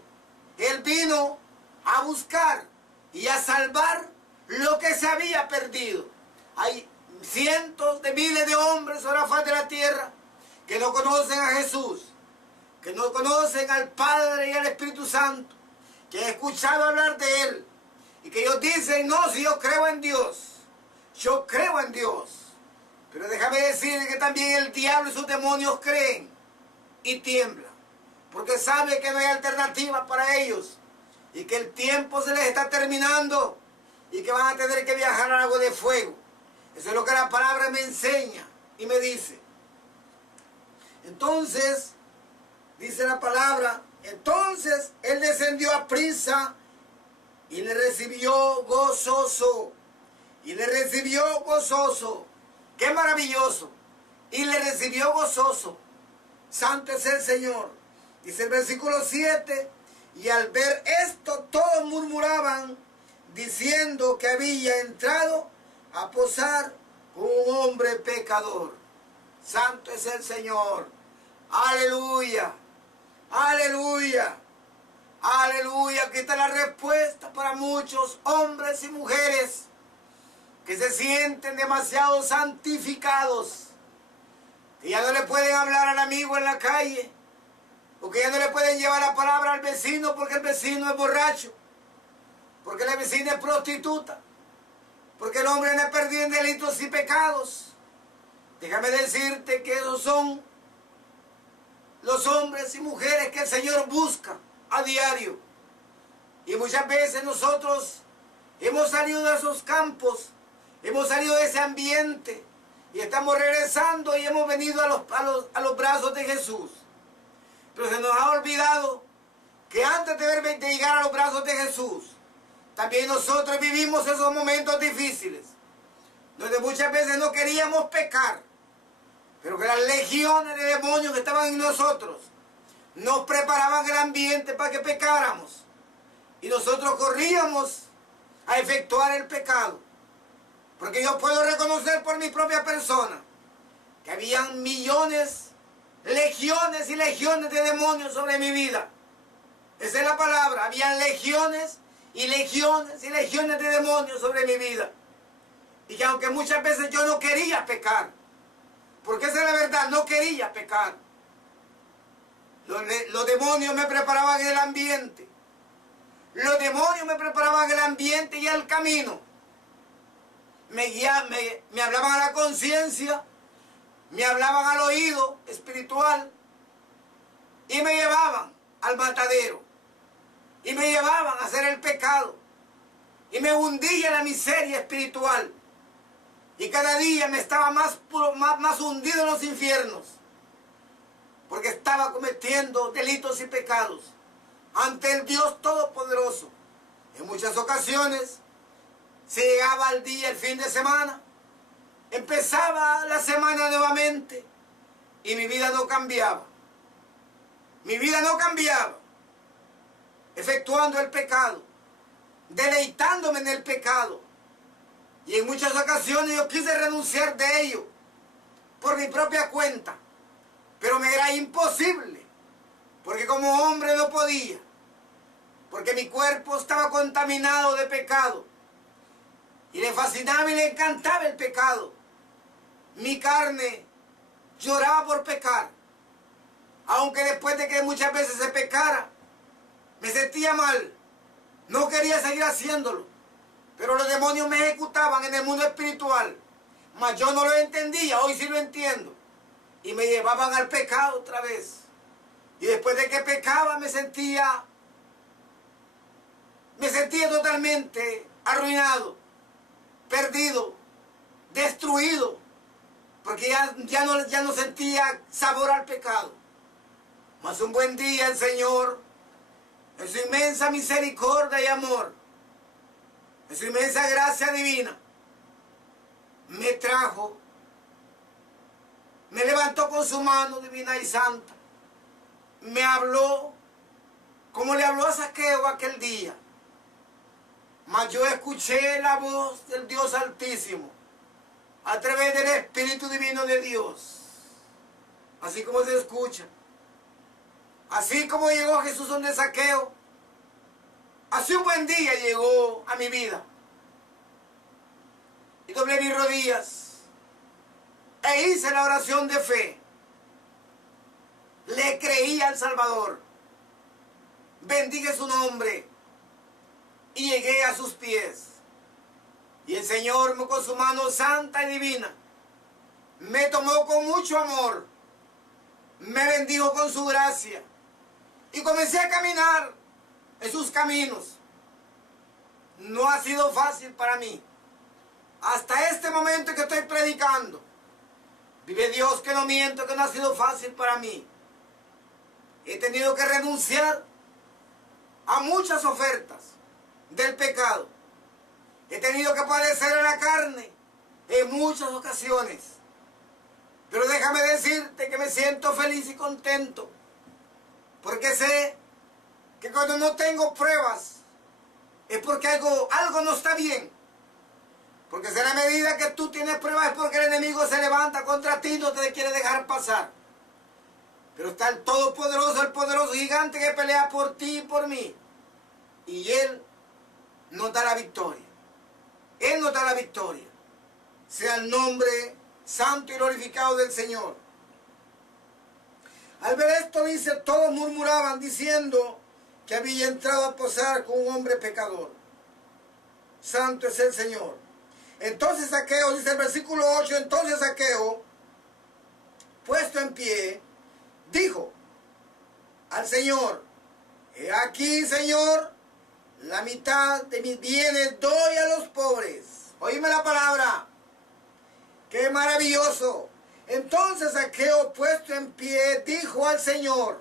Él vino a buscar y a salvar lo que se había perdido. Hay cientos de miles de hombres sobre la faz de la tierra que no conocen a Jesús, que no conocen al Padre y al Espíritu Santo, que han escuchado hablar de Él y que ellos dicen, no, si yo creo en Dios, yo creo en Dios. Pero déjame decir que también el diablo y sus demonios creen y tiemblan, porque sabe que no hay alternativa para ellos y que el tiempo se les está terminando y que van a tener que viajar al lago de fuego. Eso es lo que la palabra me enseña y me dice. Entonces, dice la palabra, entonces él descendió a prisa y le recibió gozoso. Y le recibió gozoso. ¡Qué maravilloso! Y le recibió gozoso. Santo es el Señor. Dice el versículo 7, y al ver esto todos murmuraban, diciendo que había entrado a posar con un hombre pecador. Santo es el Señor. Aleluya. Aleluya. Aleluya. Aquí está la respuesta para muchos hombres y mujeres que se sienten demasiado santificados, que ya no le pueden hablar al amigo en la calle, o que ya no le pueden llevar la palabra al vecino porque el vecino es borracho, porque la vecina es prostituta, porque el hombre anda perdido en delitos y pecados. Déjame decirte que esos son los hombres y mujeres que el Señor busca a diario. Y muchas veces nosotros hemos salido de esos campos, hemos salido de ese ambiente y estamos regresando y hemos venido a los brazos de Jesús. Pero se nos ha olvidado que antes de llegar a los brazos de Jesús, también nosotros vivimos esos momentos difíciles, donde muchas veces no queríamos pecar, pero que las legiones de demonios que estaban en nosotros nos preparaban el ambiente para que pecáramos. Y nosotros corríamos a efectuar el pecado. Porque yo puedo reconocer por mi propia persona que habían millones, legiones y legiones de demonios sobre mi vida. Esa es la palabra. Habían legiones y legiones y legiones de demonios sobre mi vida. Y que aunque muchas veces yo no quería pecar, porque esa es la verdad, no quería pecar, los demonios me preparaban el ambiente. Los demonios me preparaban el ambiente y el camino. Me hablaban a la conciencia, me hablaban al oído espiritual y me llevaban al matadero y me llevaban a hacer el pecado y me hundía en la miseria espiritual y cada día me estaba más hundido en los infiernos porque estaba cometiendo delitos y pecados ante el Dios Todopoderoso. En muchas ocasiones se llegaba al día, el fin de semana, empezaba la semana nuevamente y mi vida no cambiaba. Mi vida no cambiaba, efectuando el pecado, deleitándome en el pecado. Y en muchas ocasiones yo quise renunciar de ello por mi propia cuenta, pero me era imposible, porque como hombre no podía, porque mi cuerpo estaba contaminado de pecado. Y le fascinaba y le encantaba el pecado. Mi carne lloraba por pecar. Aunque después de que muchas veces se pecara, me sentía mal. No quería seguir haciéndolo. Pero los demonios me ejecutaban en el mundo espiritual. Mas yo no lo entendía, hoy sí lo entiendo. Y me llevaban al pecado otra vez. Y después de que pecaba me sentía totalmente arruinado, perdido, destruido, porque ya no sentía sabor al pecado. Mas un buen día el Señor, en su inmensa misericordia y amor, en su inmensa gracia divina, me trajo, me levantó con su mano divina y santa, me habló como le habló a Zaqueo aquel día. Mas yo escuché la voz del Dios Altísimo a través del Espíritu Divino de Dios. Así como se escucha. Así como llegó Jesús donde Zaqueo, así un buen día llegó a mi vida. Y doblé mis rodillas e hice la oración de fe. Le creí al Salvador. Bendije su nombre. Y llegué a sus pies. Y el Señor, con su mano santa y divina, me tomó con mucho amor, me bendijo con su gracia, y comencé a caminar en sus caminos. No ha sido fácil para mí. Hasta este momento que estoy predicando, vive Dios que no miento, que no ha sido fácil para mí. He tenido que renunciar a muchas ofertas del pecado. He tenido que padecer en la carne en muchas ocasiones. Pero déjame decirte que me siento feliz y contento, porque sé que cuando no tengo pruebas es porque algo no está bien. Porque si a la medida que tú tienes pruebas es porque el enemigo se levanta contra ti y no te quiere dejar pasar. Pero está el Todopoderoso, el poderoso gigante que pelea por ti y por mí. Y Él nos da la victoria. Él nos da la victoria. Sea el nombre santo y glorificado del Señor. Al ver esto, dice, todos murmuraban diciendo que había entrado a posar con un hombre pecador. Santo es el Señor. Entonces Zaqueo, dice el versículo 8, entonces Zaqueo, puesto en pie, dijo al Señor, he aquí, Señor, la mitad de mis bienes doy a los pobres. Oíme la palabra. ¡Qué maravilloso! Entonces Zaqueo, puesto en pie, dijo al Señor,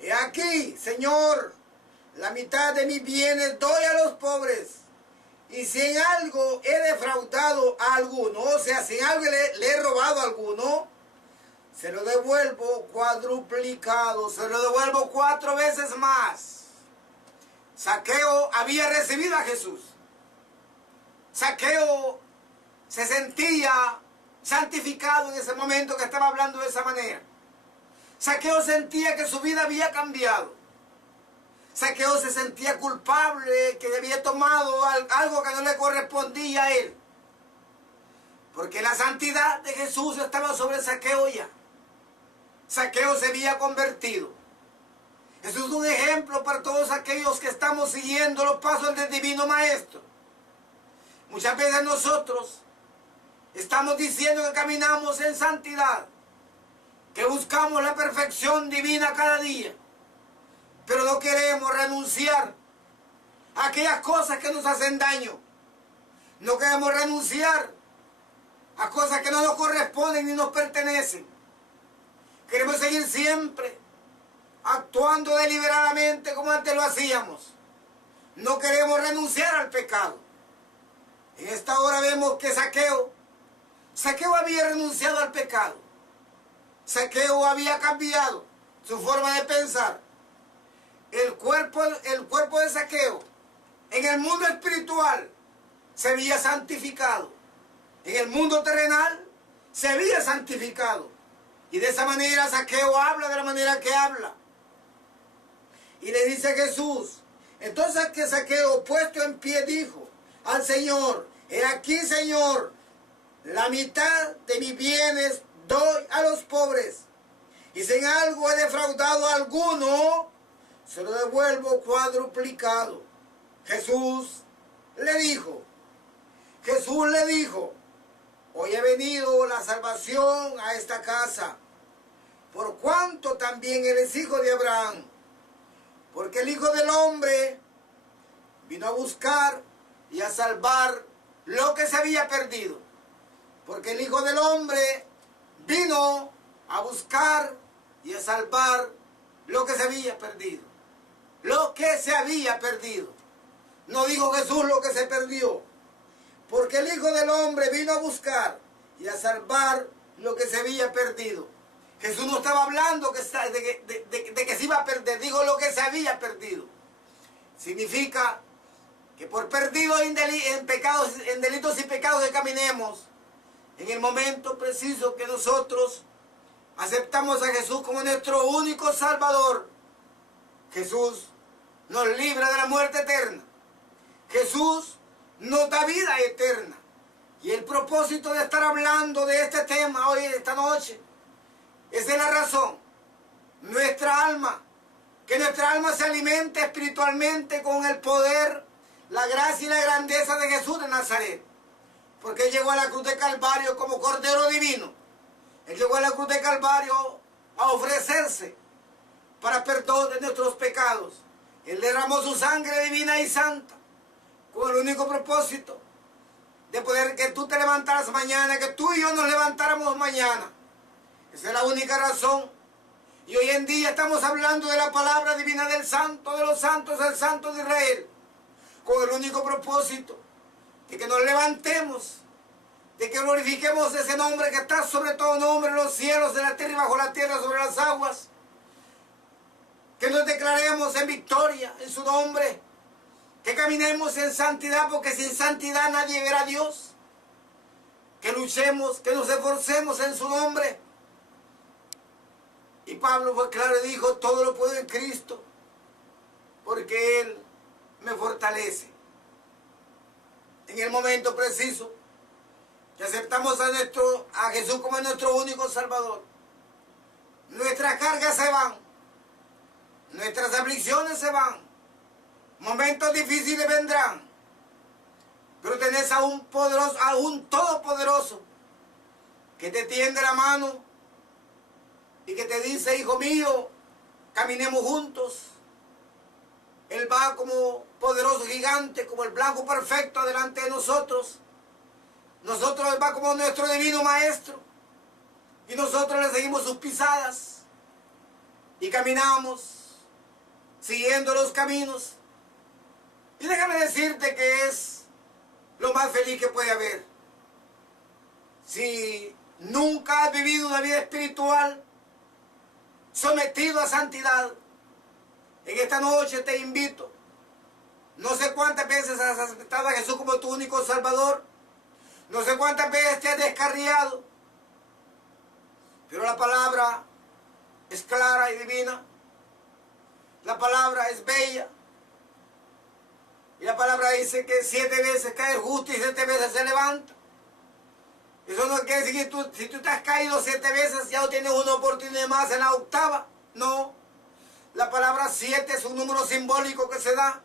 he aquí, Señor, la mitad de mis bienes doy a los pobres. Y si en algo he defraudado a alguno, o sea, si en algo le he robado a alguno, se lo devuelvo cuadruplicado, se lo devuelvo 4 veces más. Zaqueo había recibido a Jesús. Zaqueo se sentía santificado en ese momento que estaba hablando de esa manera. Zaqueo sentía que su vida había cambiado. Zaqueo se sentía culpable, que había tomado algo que no le correspondía a él. Porque la santidad de Jesús estaba sobre Zaqueo ya. Zaqueo se había convertido. Eso es un ejemplo para todos aquellos que estamos siguiendo los pasos del Divino Maestro. Muchas veces nosotros estamos diciendo que caminamos en santidad, que buscamos la perfección divina cada día, pero no queremos renunciar a aquellas cosas que nos hacen daño. No queremos renunciar a cosas que no nos corresponden ni nos pertenecen. Queremos seguir siempre actuando deliberadamente como antes lo hacíamos. No queremos renunciar al pecado. En esta hora vemos que Zaqueo había renunciado al pecado. Zaqueo había cambiado su forma de pensar. El cuerpo de Zaqueo en el mundo espiritual se había santificado. En el mundo terrenal se había santificado. Y de esa manera Zaqueo habla de la manera que habla. Y le dice a Jesús. Entonces que Zaqueo, puesto en pie, dijo al Señor, he aquí, Señor, la mitad de mis bienes doy a los pobres. Y si en algo he defraudado a alguno, se lo devuelvo cuadruplicado. Jesús le dijo, hoy he venido la salvación a esta casa, por cuanto también él es hijo de Abraham, porque el Hijo del Hombre vino a buscar y a salvar lo que se había perdido. Porque el Hijo del Hombre vino a buscar y a salvar lo que se había perdido. Lo que se había perdido. No dijo Jesús lo que se perdió. Porque el Hijo del Hombre vino a buscar y a salvar lo que se había perdido. Jesús no estaba hablando de que se iba a perder, dijo lo que se había perdido. Significa que por perdido en delitos y pecados que caminemos, en el momento preciso que nosotros aceptamos a Jesús como nuestro único Salvador, Jesús nos libra de la muerte eterna. Jesús nos da vida eterna. Y el propósito de estar hablando de este tema hoy, esta noche, esa es la razón. Que nuestra alma se alimente espiritualmente con el poder, la gracia y la grandeza de Jesús de Nazaret. Porque Él llegó a la cruz de Calvario como Cordero Divino. Él llegó a la cruz de Calvario a ofrecerse para perdón de nuestros pecados. Él derramó su sangre divina y santa con el único propósito de poder que tú te levantaras mañana, que tú y yo nos levantáramos mañana. Esa es la única razón. Y hoy en día estamos hablando de la palabra divina del Santo de los Santos, el Santo de Israel, con el único propósito de que nos levantemos, de que glorifiquemos ese nombre que está sobre todo nombre en los cielos, en la tierra y bajo la tierra, sobre las aguas. Que nos declaremos en victoria en su nombre, que caminemos en santidad, porque sin santidad nadie verá a Dios. Que luchemos, que nos esforcemos en su nombre. Y Pablo fue claro y dijo, todo lo puedo en Cristo, porque Él me fortalece. En el momento preciso que aceptamos a Jesús como nuestro único Salvador, nuestras cargas se van, nuestras aflicciones se van, momentos difíciles vendrán, pero tenés a un poderoso, a un todopoderoso, que te tiende la mano y que te dice, hijo mío, caminemos juntos. Él va como poderoso gigante, como el blanco perfecto delante de nosotros. Nosotros Él va como nuestro divino maestro. Y nosotros le seguimos sus pisadas. Y caminamos siguiendo los caminos. Y déjame decirte que es lo más feliz que puede haber. Si nunca has vivido una vida espiritual sometido a santidad, en esta noche te invito. No sé cuántas veces has aceptado a Jesús como tu único Salvador. No sé cuántas veces te has descarriado. Pero la palabra es clara y divina. La palabra es bella. Y la palabra dice que 7 veces cae el justo y 7 veces se levanta. Eso no quiere decir que si tú te has caído 7 veces ya no tienes una oportunidad más en la octava. No. La palabra 7 es un número simbólico que se da.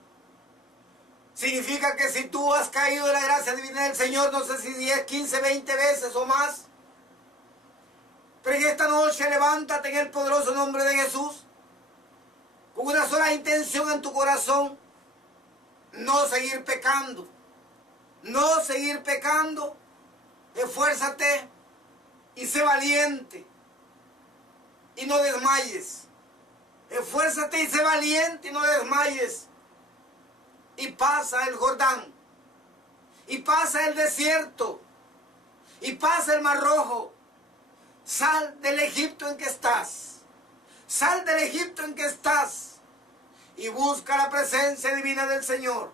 Significa que si tú has caído de la gracia divina del Señor, no sé si 10, 15, 20 veces o más, pero en esta noche levántate en el poderoso nombre de Jesús, con una sola intención en tu corazón: no seguir pecando. No seguir pecando. Esfuérzate y sé valiente y no desmayes. Esfuérzate y sé valiente y no desmayes. Y pasa el Jordán. Y pasa el desierto. Y pasa el Mar Rojo. Sal del Egipto en que estás. Sal del Egipto en que estás. Y busca la presencia divina del Señor.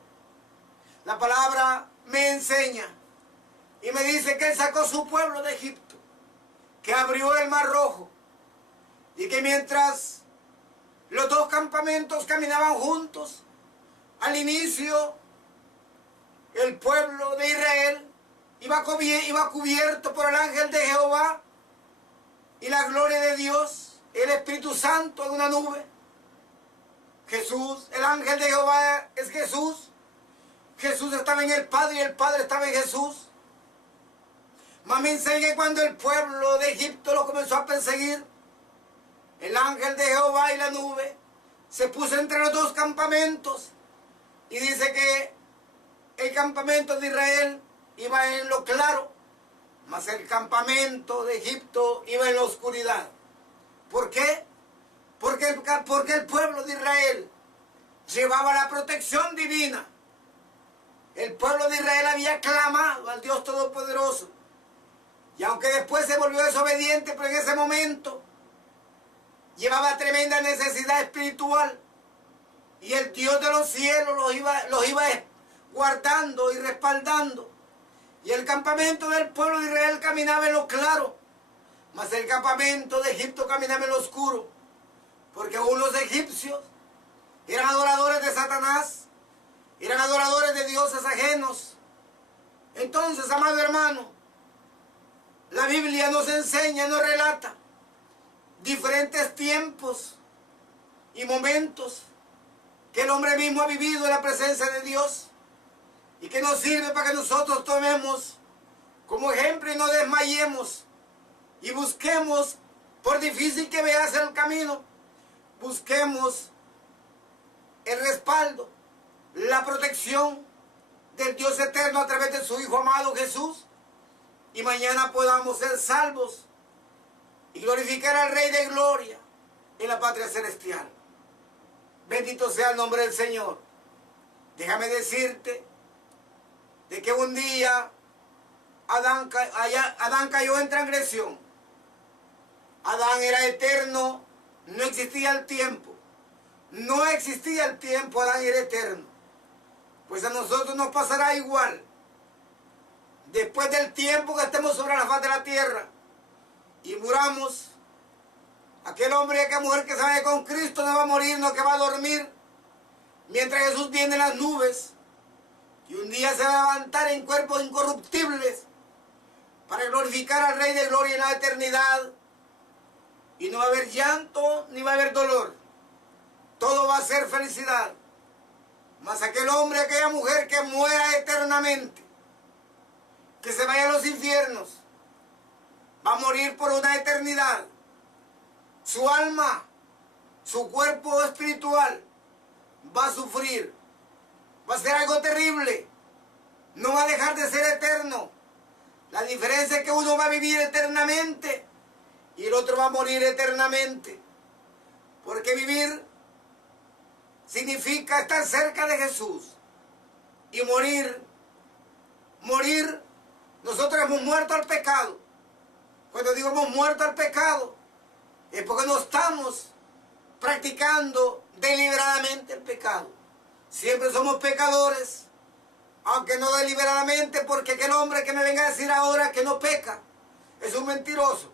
La palabra me enseña y me dice que Él sacó su pueblo de Egipto, que abrió el Mar Rojo, y que mientras los dos campamentos caminaban juntos, al inicio el pueblo de Israel iba cubierto por el ángel de Jehová y la gloria de Dios, el Espíritu Santo en una nube. Jesús, el ángel de Jehová es Jesús. Jesús estaba en el Padre y el Padre estaba en Jesús. Mas me enseña que cuando el pueblo de Egipto lo comenzó a perseguir, el ángel de Jehová y la nube se puso entre los dos campamentos, y dice que el campamento de Israel iba en lo claro, mas el campamento de Egipto iba en la oscuridad. ¿Por qué? Porque el pueblo de Israel llevaba la protección divina. El pueblo de Israel había clamado al Dios Todopoderoso. Y aunque después se volvió desobediente, pero en ese momento llevaba tremenda necesidad espiritual. Y el Dios de los cielos los iba guardando y respaldando. Y el campamento del pueblo de Israel caminaba en lo claro, mas el campamento de Egipto caminaba en lo oscuro. Porque aún los egipcios eran adoradores de Satanás, eran adoradores de dioses ajenos. Entonces, amado hermano, la Biblia nos enseña, nos relata diferentes tiempos y momentos que el hombre mismo ha vivido en la presencia de Dios, y que nos sirve para que nosotros tomemos como ejemplo y no desmayemos, y busquemos, por difícil que veas el camino, busquemos el respaldo, la protección del Dios eterno a través de su Hijo amado Jesús, y mañana podamos ser salvos y glorificar al Rey de Gloria en la patria celestial. Bendito sea el nombre del Señor. Déjame decirte de que un día Adán cayó en transgresión. Adán era eterno, no existía el tiempo. No existía el tiempo, Adán era eterno. Pues a nosotros nos pasará igual. Después del tiempo que estemos sobre la faz de la tierra y muramos, Aquel hombre y aquella mujer que se vaya con Cristo no va a morir, no que va a dormir. Mientras Jesús viene en las nubes. Y un día se va a levantar en cuerpos incorruptibles para glorificar al Rey de Gloria en la eternidad. Y no va a haber llanto ni va a haber dolor. Todo va a ser felicidad. Mas aquel hombre, aquella mujer que muera eternamente, que se vaya a los infiernos, va a morir por una eternidad. Su alma, su cuerpo espiritual va a sufrir. Va a ser algo terrible. No va a dejar de ser eterno. La diferencia es que uno va a vivir eternamente y el otro va a morir eternamente. Porque vivir significa estar cerca de Jesús. Y morir, nosotros hemos muerto al pecado. Cuando digo hemos muerto al pecado, es porque no estamos practicando deliberadamente el pecado. Siempre somos pecadores, aunque no deliberadamente, porque aquel hombre que me venga a decir ahora que no peca es un mentiroso.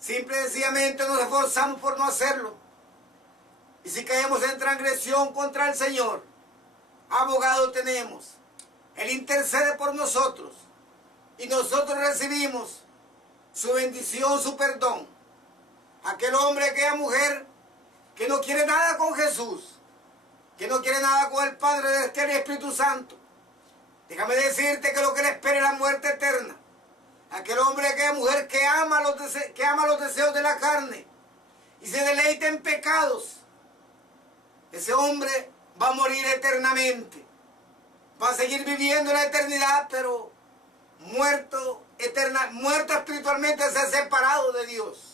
Simple y sencillamente nos esforzamos por no hacerlo. Y si caemos en transgresión contra el Señor, abogado tenemos. Él intercede por nosotros y nosotros recibimos su bendición, su perdón. Aquel hombre, aquella mujer que no quiere nada con Jesús, que no quiere nada con el Padre del Espíritu Santo, déjame decirte que lo que le espera es la muerte eterna. Aquel hombre, aquella mujer que ama los deseos de la carne y se deleita en pecados, ese hombre va a morir eternamente. Va a seguir viviendo en la eternidad, pero muerto espiritualmente, se ha separado de Dios.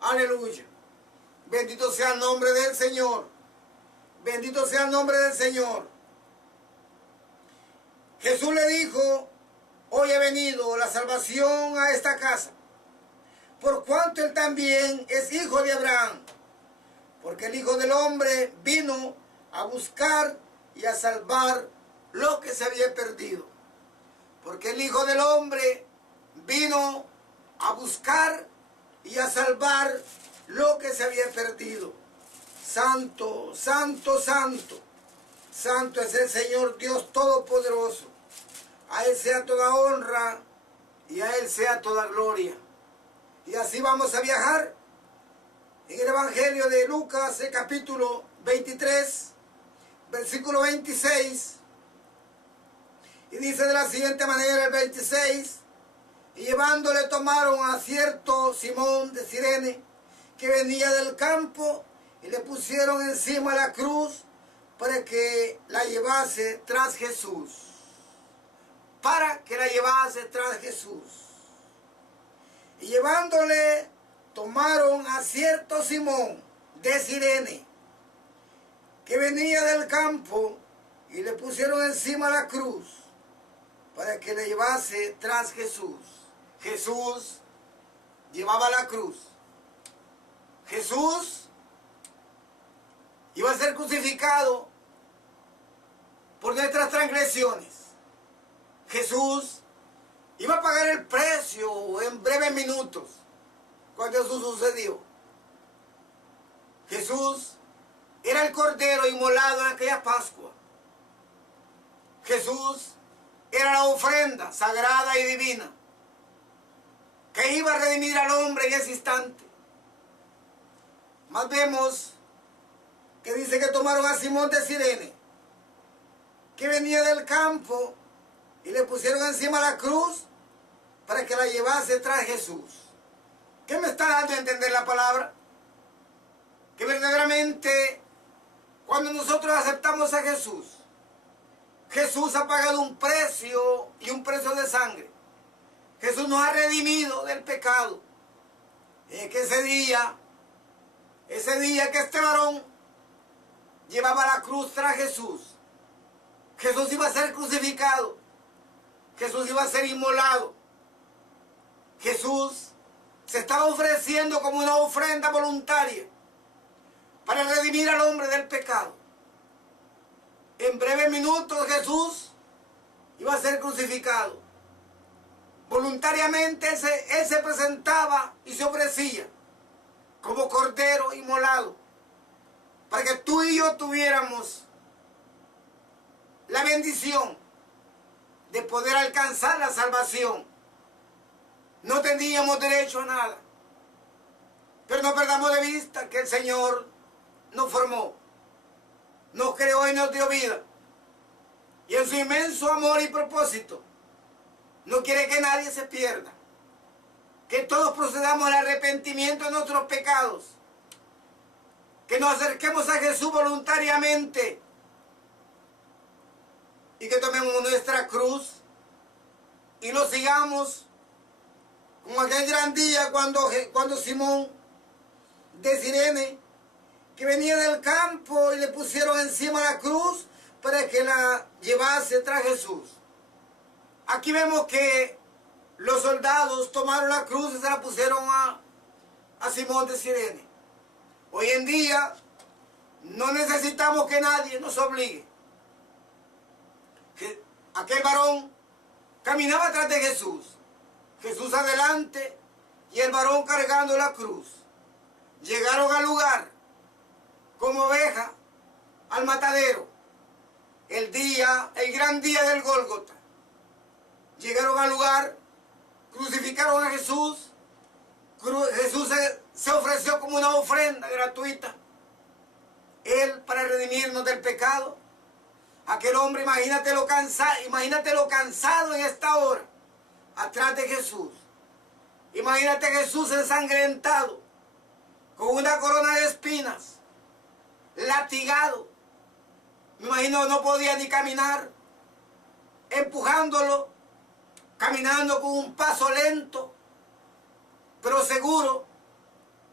Aleluya. Bendito sea el nombre del Señor. Bendito sea el nombre del Señor. Jesús le dijo: hoy ha venido la salvación a esta casa, por cuanto él también es hijo de Abraham. Porque el Hijo del Hombre vino a buscar y a salvar lo que se había perdido. Porque el Hijo del Hombre vino a buscar y a salvar lo que se había perdido. Santo, santo, santo. Santo es el Señor Dios Todopoderoso. A Él sea toda honra y a Él sea toda gloria. Y así vamos a viajar en el Evangelio de Lucas, el capítulo 23, versículo 26. Y dice de la siguiente manera el 26: y llevándole tomaron a cierto Simón de Cirene, que venía del campo, y le pusieron encima la cruz para que la llevase tras Jesús. Para que la llevase tras Jesús. Y llevándole tomaron a cierto Simón de Cirene, que venía del campo, y le pusieron encima la cruz para que le llevase tras Jesús. Jesús llevaba la cruz. Jesús iba a ser crucificado por nuestras transgresiones. Jesús iba a pagar el precio en breves minutos cuando eso sucedió. Jesús era el Cordero inmolado en aquella Pascua. Jesús era la ofrenda sagrada y divina que iba a redimir al hombre en ese instante. Más vemos que dice que tomaron a Simón de Cirene, que venía del campo, y le pusieron encima la cruz para que la llevase tras Jesús. ¿Qué me está dando a entender la palabra? Que verdaderamente cuando nosotros aceptamos a Jesús, Jesús ha pagado un precio, y un precio de sangre. Jesús nos ha redimido del pecado. Es que ese día que este varón llevaba la cruz tras Jesús, Jesús iba a ser crucificado, Jesús iba a ser inmolado. Jesús se estaba ofreciendo como una ofrenda voluntaria para redimir al hombre del pecado. En breves minutos Jesús iba a ser crucificado. Voluntariamente él se presentaba y se ofrecía. como cordero inmolado, para que tú y yo tuviéramos la bendición de poder alcanzar la salvación. No teníamos derecho a nada, pero no perdamos de vista que el Señor nos formó, nos creó y nos dio vida, y en su inmenso amor y propósito no quiere que nadie se pierda, que todos procedamos al arrepentimiento de nuestros pecados, que nos acerquemos a Jesús voluntariamente y que tomemos nuestra cruz y lo sigamos como aquel gran día cuando Simón de Cirene, que venía del campo y le pusieron encima la cruz para que la llevase tras Jesús. Aquí vemos que los soldados tomaron la cruz y se la pusieron a Simón de Cirene. Hoy en día no necesitamos que nadie nos obligue. Aquel varón caminaba atrás de Jesús, Jesús adelante y el varón cargando la cruz. Llegaron al lugar como oveja al matadero, el gran día del Gólgota. Llegaron al lugar, crucificaron a Jesús. Jesús se ofreció como una ofrenda gratuita. Él para redimirnos del pecado. Aquel hombre, imagínate lo cansado en esta hora, atrás de Jesús. Imagínate a Jesús ensangrentado, con una corona de espinas, latigado. Me imagino no podía ni caminar, empujándolo, caminando con un paso lento, pero seguro,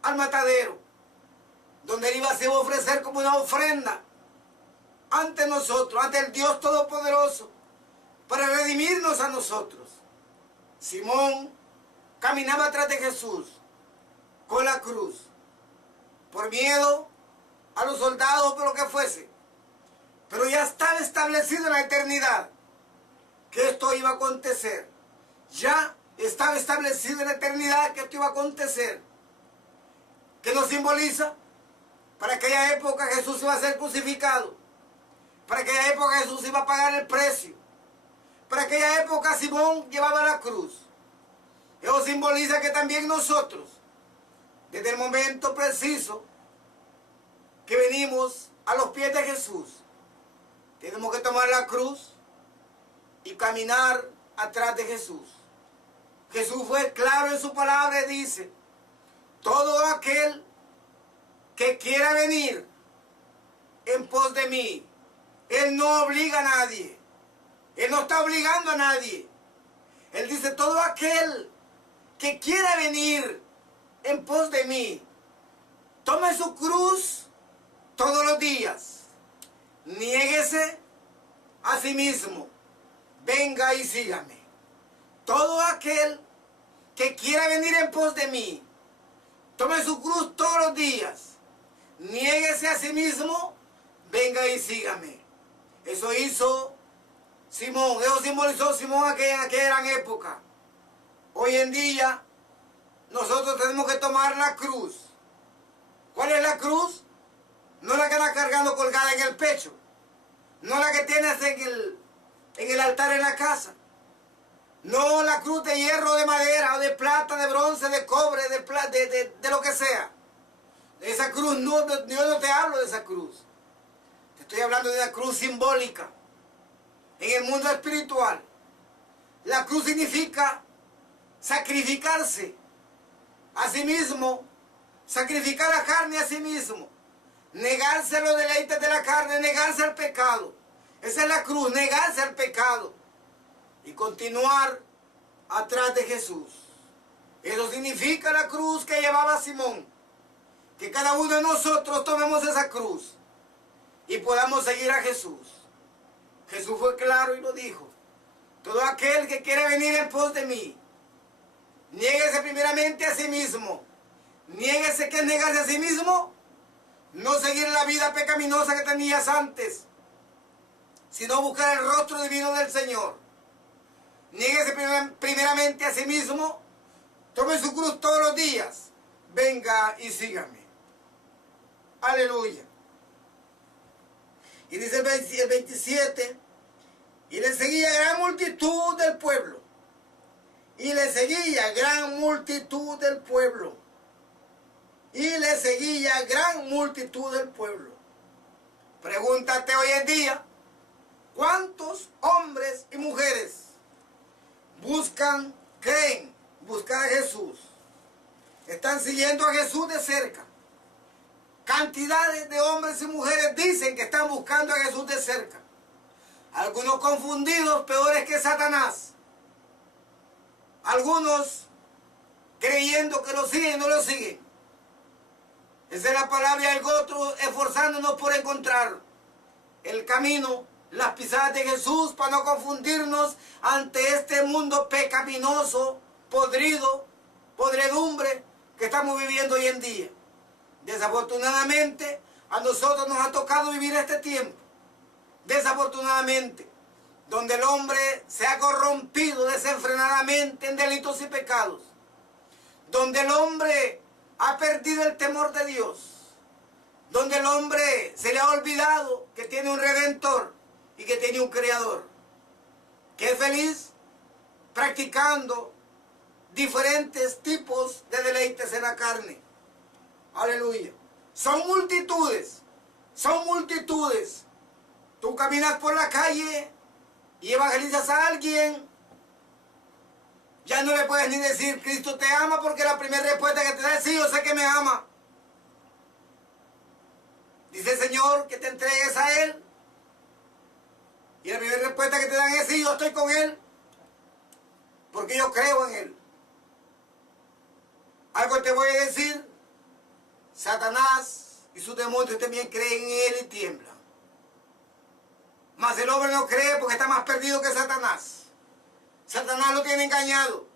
al matadero, donde él iba a ofrecer como una ofrenda ante nosotros, ante el Dios Todopoderoso, para redimirnos a nosotros. Simón caminaba atrás de Jesús con la cruz, por miedo a los soldados, por lo que fuese. Pero ya estaba establecido en la eternidad que esto iba a acontecer. Ya estaba establecido en la eternidad que esto iba a acontecer. ¿Qué nos simboliza? Para aquella época Jesús iba a ser crucificado. Para aquella época Jesús iba a pagar el precio. Para aquella época Simón llevaba la cruz. Eso simboliza que también nosotros, desde el momento preciso que venimos a los pies de Jesús, tenemos que tomar la cruz y caminar atrás de Jesús. Jesús fue claro en su palabra y dice: todo aquel que quiera venir en pos de mí. Él no obliga a nadie. Él no está obligando a nadie. Él dice: todo aquel que quiera venir en pos de mí, tome su cruz todos los días. Niéguese a sí mismo. Venga y sígame. Todo aquel que quiera venir en pos de mí, tome su cruz todos los días. Niéguese a sí mismo. Venga y sígame. Eso hizo Simón. Eso simbolizó Simón en aquella gran época. Hoy en día nosotros tenemos que tomar la cruz. ¿Cuál es la cruz? No la que andas cargando colgada en el pecho. No la que tienes en el altar en la casa. No la cruz de hierro, de madera, o de plata, de bronce, de cobre, de lo que sea. Esa cruz, yo no te hablo de esa cruz. Te estoy hablando de una cruz simbólica. En el mundo espiritual, la cruz significa sacrificarse a sí mismo, sacrificar la carne a sí mismo, negarse a los deleites de la carne, negarse al pecado. Esa es la cruz, negarse al pecado y continuar atrás de Jesús. Eso significa la cruz que llevaba Simón. Que cada uno de nosotros tomemos esa cruz y podamos seguir a Jesús. Jesús fue claro y lo dijo: todo aquel que quiere venir en pos de mí, niéguese primeramente a sí mismo. Niéguese. ¿Qué es negarse a sí mismo? No seguir la vida pecaminosa que tenías antes, sino buscar el rostro divino del Señor. Niéguese primeramente a sí mismo. Tome su cruz todos los días. venga y sígame. Aleluya. Y dice el 27, y le seguía gran multitud del pueblo. Y le seguía gran multitud del pueblo. Y le seguía gran multitud del pueblo. Pregúntate hoy en día, ¿cuántos hombres y mujeres creen buscar a Jesús? Están siguiendo a Jesús de cerca. Cantidades de hombres y mujeres dicen que están buscando a Jesús de cerca. Algunos confundidos, peores que Satanás. Algunos creyendo que lo siguen y no lo siguen. Esa es la palabra, y algo otro, esforzándonos por encontrar el camino, las pisadas de Jesús, para no confundirnos ante este mundo pecaminoso, podredumbre que estamos viviendo hoy en día. Desafortunadamente, a nosotros nos ha tocado vivir este tiempo. Desafortunadamente, donde el hombre se ha corrompido desenfrenadamente en delitos y pecados. Donde el hombre ha perdido el temor de Dios. Donde el hombre se le ha olvidado que tiene un Redentor y que tiene un Creador. Que es feliz practicando diferentes tipos de deleites en la carne. Aleluya. Son multitudes. Son multitudes. Tú caminas por la calle y evangelizas a alguien. Ya no le puedes ni decir Cristo te ama, porque la primera respuesta que te da es sí, yo sé que me ama. Dice el Señor que te entregues a Él. Y la primera respuesta que te dan es sí, yo estoy con Él, porque yo creo en Él. Algo te voy a decir. Satanás y sus demonios también creen en Él y tiemblan. Mas el hombre no cree porque está más perdido que Satanás. Satanás lo tiene engañado,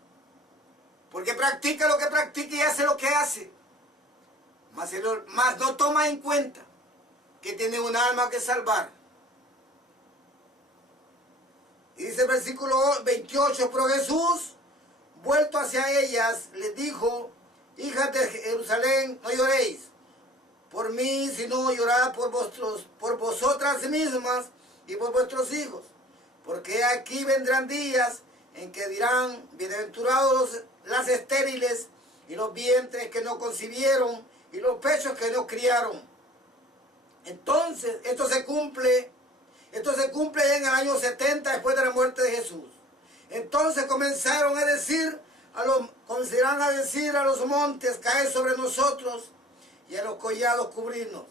porque practica lo que practica y hace lo que hace. Mas no toma en cuenta que tiene un alma que salvar. Y dice el versículo 28, pero Jesús, vuelto hacia ellas, les dijo: hijas de Jerusalén, no lloréis por mí, sino llorad por vosotras mismas y por vuestros hijos. Porque aquí vendrán días en que dirán: bienaventurados las estériles y los vientres que no concibieron y los pechos que no criaron. Entonces, esto se cumple ya en el año 70 después de la muerte de Jesús. Entonces comenzaron a decir a los montes: caed sobre nosotros, y a los collados cubrirnos.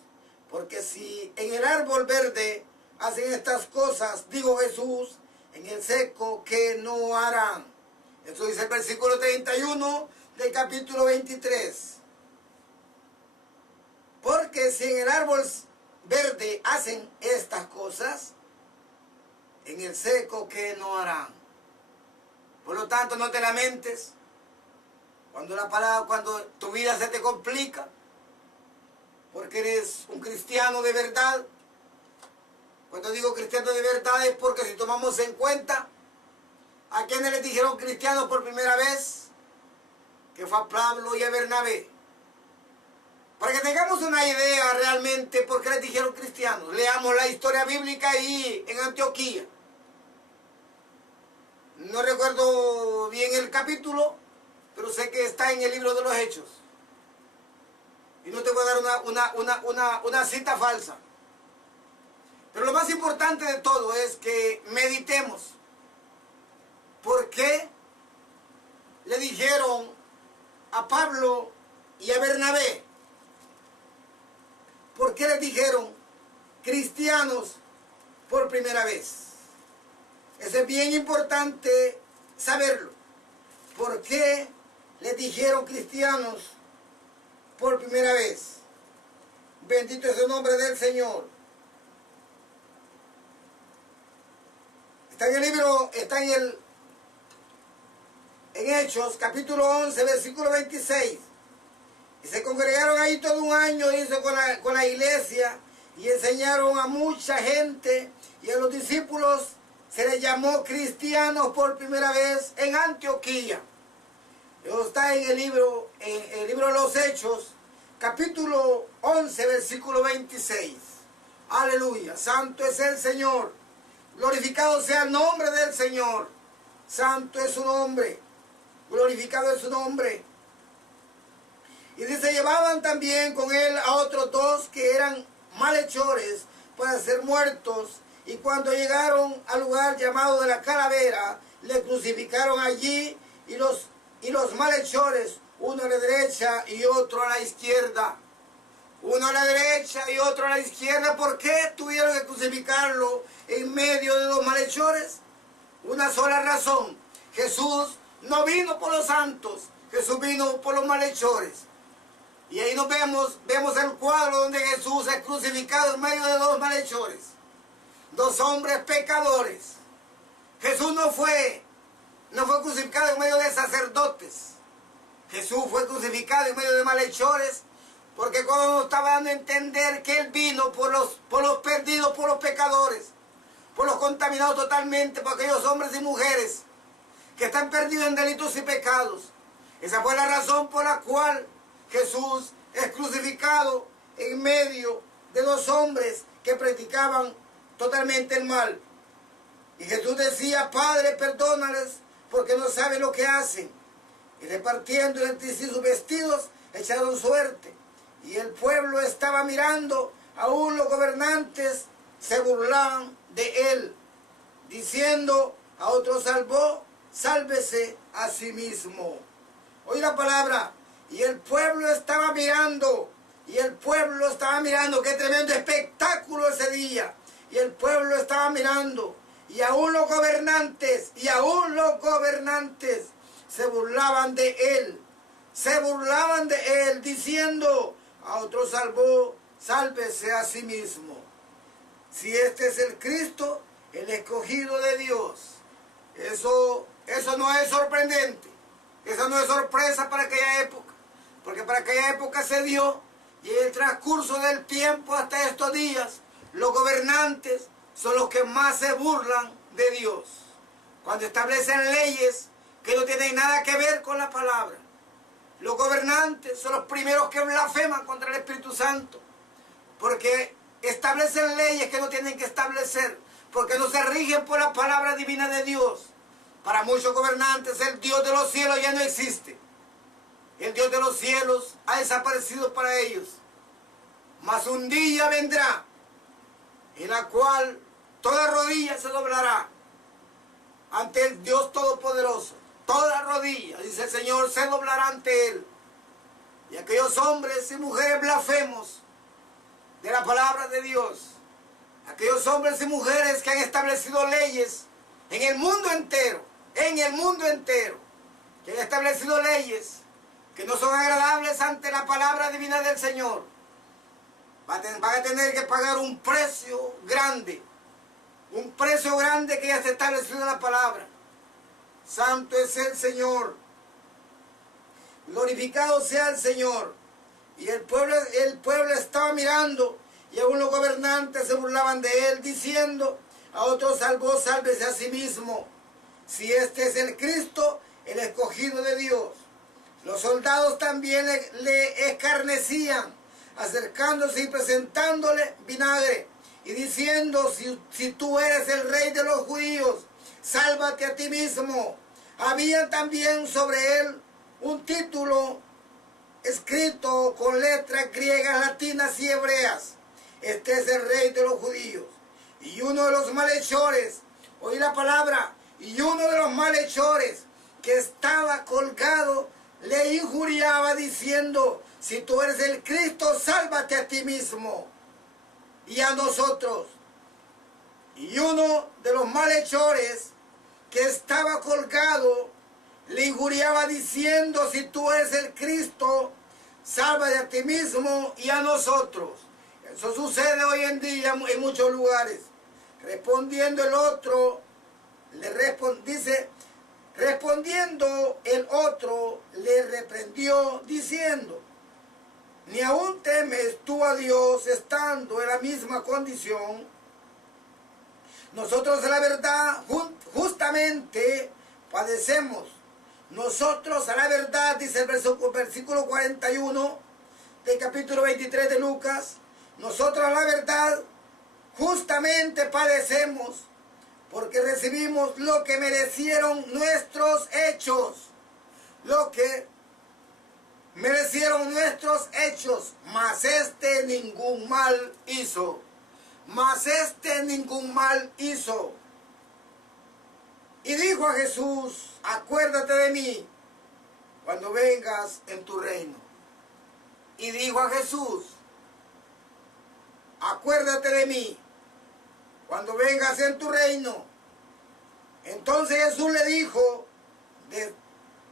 Porque si en el árbol verde hacen estas cosas, dijo Jesús, en el seco que no harán. Eso dice el versículo 31 del capítulo 23. Porque si en el árbol verde hacen estas cosas, en el seco que no harán. Por lo tanto, no te lamentes cuando tu vida se te complica, porque eres un cristiano de verdad. Cuando digo cristiano de verdad es porque si tomamos en cuenta a quienes les dijeron cristianos por primera vez, que fue a Pablo y a Bernabé. Para que tengamos una idea realmente por qué les dijeron cristianos, leamos la historia bíblica ahí en Antioquía. No recuerdo bien el capítulo, pero sé que está en el libro de los Hechos. Y no te voy a dar una cita falsa. Pero lo más importante de todo es que meditemos. ¿Por qué le dijeron a Pablo y a Bernabé? ¿Por qué les dijeron cristianos por primera vez? Eso es bien importante saberlo. ¿Por qué les dijeron cristianos por primera vez? Bendito es el nombre del Señor. Está en el libro, en Hechos, capítulo 11, versículo 26. Y se congregaron ahí todo un año, dice, con la iglesia, y enseñaron a mucha gente, y a los discípulos se les llamó cristianos por primera vez en Antioquía. Está en el libro de los Hechos, capítulo 11, versículo 26. Aleluya. Santo es el Señor. Glorificado sea el nombre del Señor. Santo es su nombre. Glorificado es su nombre. Y dice, llevaban también con él a otros dos que eran malhechores para ser muertos. Y cuando llegaron al lugar llamado de la Calavera, le crucificaron allí y los malhechores, uno a la derecha y otro a la izquierda. Uno a la derecha y otro a la izquierda. ¿Por qué tuvieron que crucificarlo en medio de los malhechores? Una sola razón. Jesús no vino por los santos, Jesús vino por los malhechores. Y ahí nos vemos el cuadro donde Jesús es crucificado en medio de dos malhechores. Dos hombres pecadores. Jesús no fue crucificado en medio de sacerdotes. Jesús fue crucificado en medio de malhechores, porque cuando nos estaba dando a entender que Él vino por los perdidos, por los pecadores, por los contaminados totalmente, por aquellos hombres y mujeres que están perdidos en delitos y pecados. Esa fue la razón por la cual Jesús es crucificado en medio de los hombres que practicaban totalmente el mal. Y Jesús decía, Padre, perdónales, porque no saben lo que hacen. Y repartiendo entre sí sus vestidos, echaron suerte. Y el pueblo estaba mirando, aún los gobernantes se burlaban de él, diciendo, a otro salvó, sálvese a sí mismo. Oí la palabra, y el pueblo estaba mirando, qué tremendo espectáculo ese día. Y el pueblo estaba mirando, y aún los gobernantes se burlaban de él, diciendo, a otro salvó, sálvese a sí mismo. Si este es el Cristo, el escogido de Dios, eso no es sorprendente, eso no es sorpresa para aquella época, porque para aquella época se dio, y en el transcurso del tiempo hasta estos días, los gobernantes son los que más se burlan de Dios, cuando establecen leyes que no tienen nada que ver con la palabra. Los gobernantes son los primeros que blasfeman contra el Espíritu Santo, porque establecen leyes que no tienen que establecer, porque no se rigen por la palabra divina de Dios. Para muchos gobernantes el Dios de los cielos ya no existe. El Dios de los cielos ha desaparecido para ellos. Mas un día vendrá en la cual toda rodilla se doblará ante el Dios Todopoderoso. Toda rodilla, dice el Señor, se doblará ante Él. Y aquellos hombres y mujeres blasfemos de la palabra de Dios, aquellos hombres y mujeres que han establecido leyes en el mundo entero, que han establecido leyes que no son agradables ante la palabra divina del Señor, van a tener que pagar un precio grande que ya se ha establecido en la palabra. Santo es el Señor, glorificado sea el Señor. Y el pueblo estaba mirando, y aún los gobernantes se burlaban de él, diciendo, a otro salvó, sálvese a sí mismo. Si este es el Cristo, el escogido de Dios. Los soldados también le escarnecían, acercándose y presentándole vinagre, y diciendo, si tú eres el rey de los judíos, sálvate a ti mismo. Había también sobre él un título escrito con letras griegas, latinas y hebreas. Este es el rey de los judíos. Y uno de los malhechores, oí la palabra, y uno de los malhechores que estaba colgado le injuriaba diciendo, si tú eres el Cristo, sálvate a ti mismo y a nosotros. Y uno de los malhechores que estaba colgado le injuriaba diciendo, si tú eres el Cristo, sálvate a ti mismo y a nosotros. Eso sucede hoy en día en muchos lugares. Respondiendo el otro, respondiendo el otro, le reprendió diciendo, ¿ni aún temes tú a Dios estando en la misma condición? Nosotros, la verdad, justamente padecemos, nosotros a la verdad, dice el versículo 41 del capítulo 23 de Lucas, nosotros a la verdad justamente padecemos porque recibimos lo que merecieron nuestros hechos, lo que merecieron nuestros hechos, mas este ningún mal hizo, mas este ningún mal hizo. Y dijo a Jesús, acuérdate de mí cuando vengas en tu reino. Y dijo a Jesús, acuérdate de mí cuando vengas en tu reino. Entonces Jesús le dijo,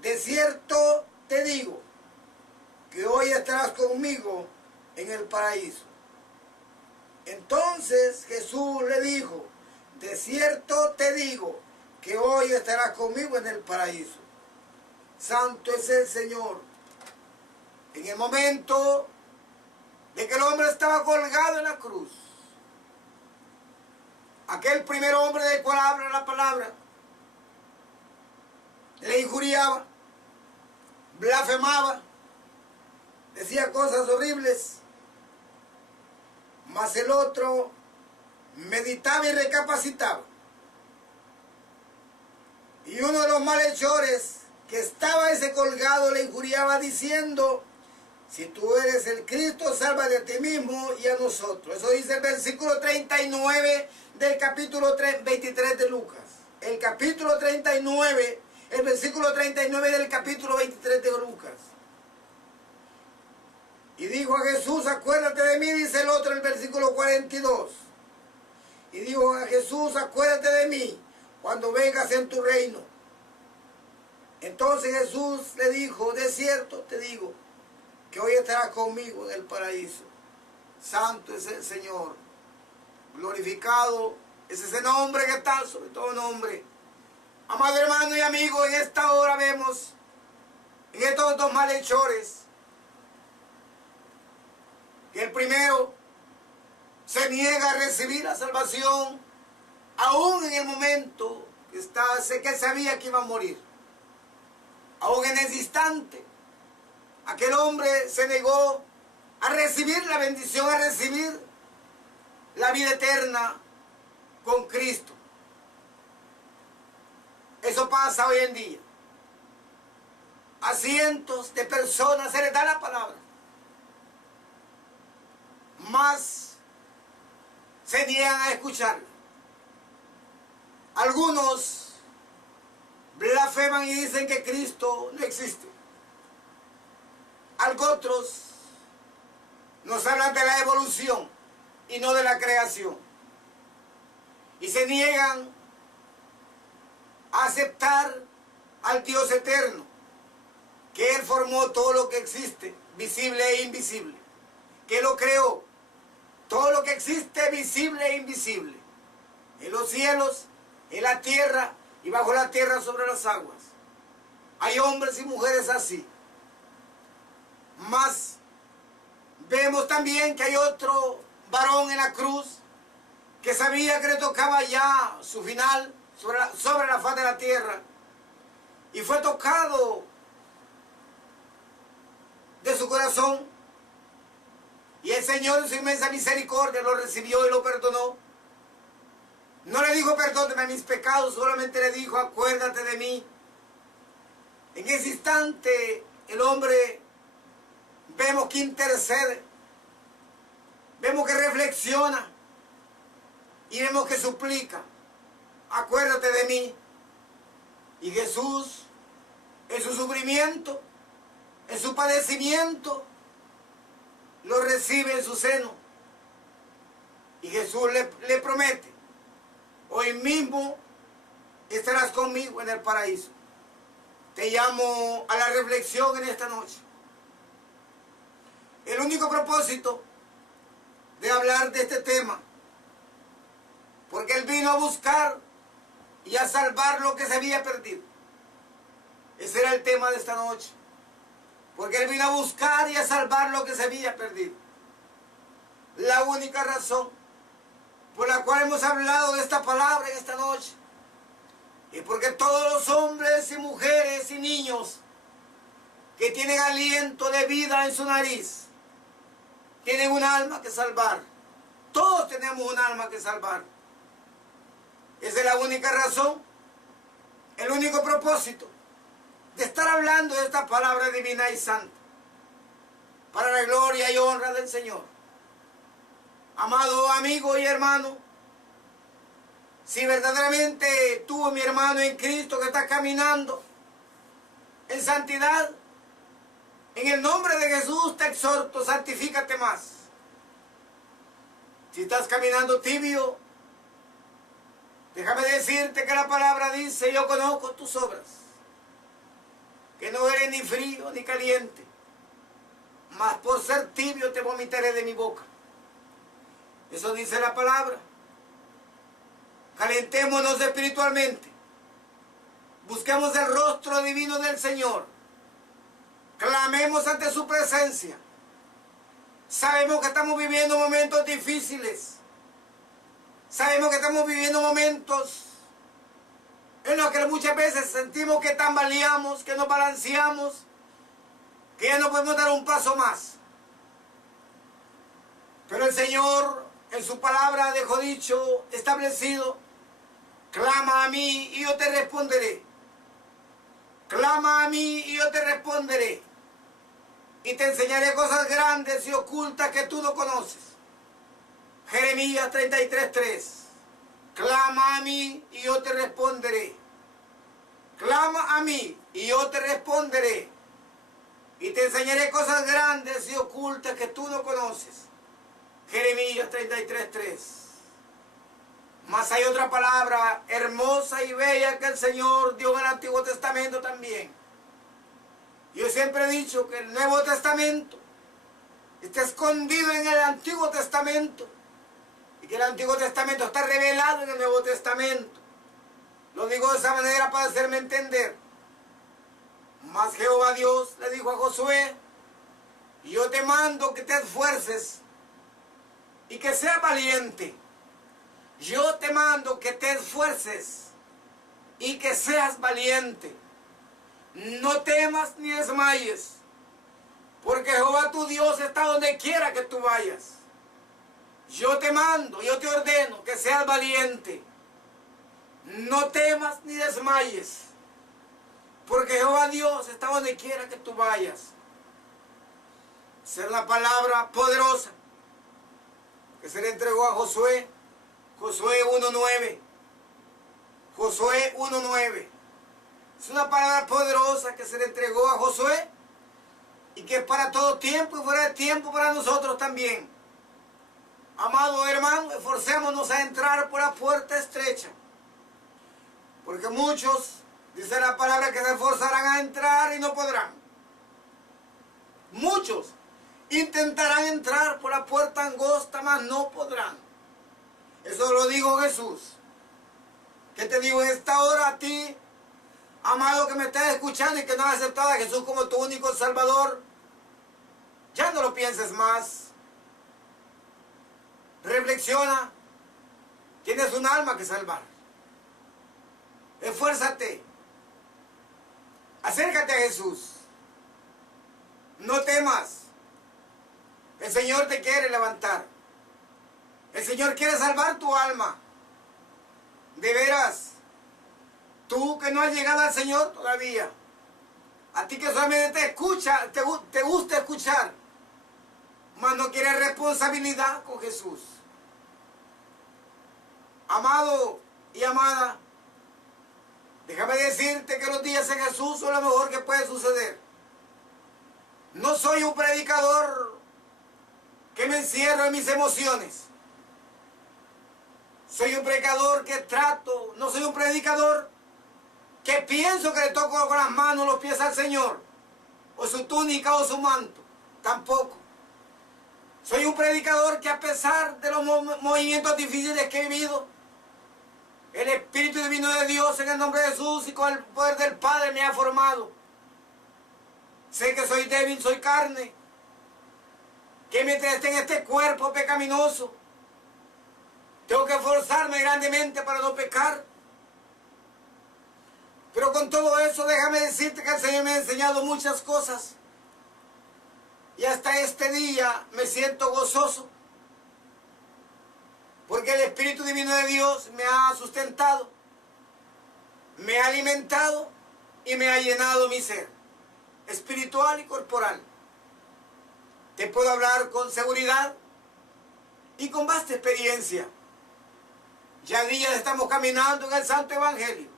de cierto te digo, que hoy estarás conmigo en el paraíso. Entonces Jesús le dijo, de cierto te digo, que hoy estarás conmigo en el paraíso. Santo es el Señor. En el momento de que el hombre estaba colgado en la cruz, aquel primer hombre del cual habla la palabra, le injuriaba, blasfemaba, decía cosas horribles, mas el otro meditaba y recapacitaba. Y uno de los malhechores que estaba ese colgado le injuriaba diciendo, si tú eres el Cristo, salva de ti mismo y a nosotros. Eso dice el versículo 39 del capítulo 23 de Lucas. El capítulo 39, el versículo 39 del capítulo 23 de Lucas. Y dijo a Jesús, acuérdate de mí, dice el otro, el versículo 42. Y dijo a Jesús, acuérdate de mí cuando vengas en tu reino. Entonces Jesús le dijo, de cierto te digo, que hoy estarás conmigo en el paraíso. Santo es el Señor. Glorificado es ese nombre que está sobre todo nombre. Amado hermano y amigo, en esta hora vemos en estos dos malhechores que el primero se niega a recibir la salvación aún en el momento que sabía que iba a morir. Aún en ese instante, aquel hombre se negó a recibir la bendición, a recibir la vida eterna con Cristo. Eso pasa hoy en día. A cientos de personas se les da la palabra, mas se niegan a escucharla. Algunos blasfeman y dicen que Cristo no existe. Otros nos hablan de la evolución y no de la creación. Y se niegan a aceptar al Dios eterno, que Él formó todo lo que existe, visible e invisible, que lo creó, todo lo que existe, visible e invisible, en los cielos, en la tierra y bajo la tierra sobre las aguas. Hay hombres y mujeres así. Mas vemos también que hay otro varón en la cruz que sabía que le tocaba ya su final sobre la faz de la tierra, y fue tocado de su corazón, y el Señor en su inmensa misericordia lo recibió y lo perdonó. No le dijo perdóname mis pecados, solamente le dijo acuérdate de mí. En ese instante el hombre vemos que intercede, vemos que reflexiona y vemos que suplica, acuérdate de mí. Y Jesús, en su sufrimiento, en su padecimiento, lo recibe en su seno. Y Jesús le promete, hoy mismo estarás conmigo en el paraíso. Te llamo a la reflexión en esta noche. El único propósito de hablar de este tema, porque Él vino a buscar y a salvar lo que se había perdido. Ese era el tema de esta noche. Porque Él vino a buscar y a salvar lo que se había perdido. La única razón por la cual hemos hablado de esta palabra en esta noche es porque todos los hombres hombres y mujeres y niños que tienen aliento de vida en su nariz, tienen un alma que salvar. Todos tenemos un alma que salvar. Esa es la única razón, el único propósito de estar hablando de esta palabra divina y santa, para la gloria y honra del Señor. Amado amigo y hermano, si verdaderamente tú, mi hermano en Cristo, que estás caminando en santidad, en el nombre de Jesús te exhorto, santifícate más. Si estás caminando tibio, déjame decirte que la palabra dice: yo conozco tus obras, que no eres ni frío ni caliente, mas por ser tibio te vomitaré de mi boca. Eso dice la palabra. Calentémonos espiritualmente. Busquemos el rostro divino del Señor. Clamemos ante su presencia. Sabemos que estamos viviendo momentos difíciles. Sabemos que estamos viviendo momentos en los que muchas veces sentimos que tambaleamos, que nos balanceamos, que ya no podemos dar un paso más. Pero el Señor en su palabra dejó dicho, establecido: clama a mí y yo te responderé. Clama a mí y yo te responderé. Y te enseñaré cosas grandes y ocultas que tú no conoces. Jeremías 33:3. Clama a mí y yo te responderé. Clama a mí y yo te responderé. Y te enseñaré cosas grandes y ocultas que tú no conoces. Jeremías 33:3. Mas hay otra palabra hermosa y bella que el Señor dio en el Antiguo Testamento también. Yo siempre he dicho que el Nuevo Testamento está escondido en el Antiguo Testamento y que el Antiguo Testamento está revelado en el Nuevo Testamento. Lo digo de esa manera para hacerme entender. Mas Jehová Dios le dijo a Josué: yo te mando que te esfuerces y que seas valiente. Yo te mando que te esfuerces y que seas valiente. No temas ni desmayes, porque Jehová tu Dios está donde quiera que tú vayas. Yo te mando, yo te ordeno que seas valiente. No temas ni desmayes, porque Jehová Dios está donde quiera que tú vayas. Esa es la palabra poderosa que se le entregó a Josué. Josué 1:9. Josué 1:9. Es una palabra poderosa que se le entregó a Josué y que es para todo tiempo y fuera de tiempo para nosotros también. Amados hermanos, esforcémonos a entrar por la puerta estrecha, porque muchos, dice la palabra, que se esforzarán a entrar y no podrán. Muchos intentarán entrar por la puerta angosta, mas no podrán. Eso lo dijo Jesús. ¿Qué te digo en esta hora a ti, amado, que me estás escuchando y que no has aceptado a Jesús como tu único Salvador? Ya no lo pienses más. Reflexiona. Tienes un alma que salvar. Esfuérzate. Acércate a Jesús. No temas. El Señor te quiere levantar. El Señor quiere salvar tu alma. De veras, tú que no has llegado al Señor todavía, a ti que solamente te escucha, te gusta escuchar, mas no quieres responsabilidad con Jesús. Amado y amada, déjame decirte que los días en Jesús son lo mejor que puede suceder. No soy un predicador que me encierro en mis emociones. Soy un predicador que trato, no soy un predicador que pienso que le toco con las manos los pies al Señor, o su túnica o su manto, tampoco. Soy un predicador que, a pesar de los movimientos difíciles que he vivido, el Espíritu Divino de Dios en el nombre de Jesús y con el poder del Padre me ha formado. Sé que soy débil, soy carne, que mientras esté en este cuerpo pecaminoso, tengo que esforzarme grandemente para no pecar. Pero con todo eso, déjame decirte que el Señor me ha enseñado muchas cosas. Y hasta este día me siento gozoso. Porque el Espíritu Divino de Dios me ha sustentado, me ha alimentado y me ha llenado mi ser, espiritual y corporal. Te puedo hablar con seguridad y con vasta experiencia. Ya días estamos caminando en el Santo Evangelio.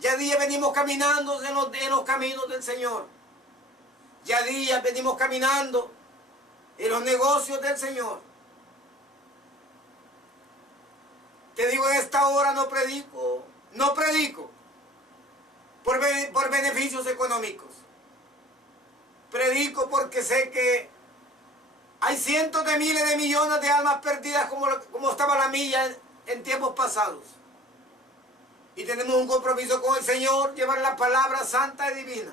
Ya días venimos caminando en los caminos del Señor. Ya días venimos caminando en los negocios del Señor. Te digo, en esta hora no predico por beneficios económicos. Predico porque sé que hay cientos de miles de millones de almas perdidas como estaba la milla en tiempos pasados. Y tenemos un compromiso con el Señor, llevar la palabra santa y divina.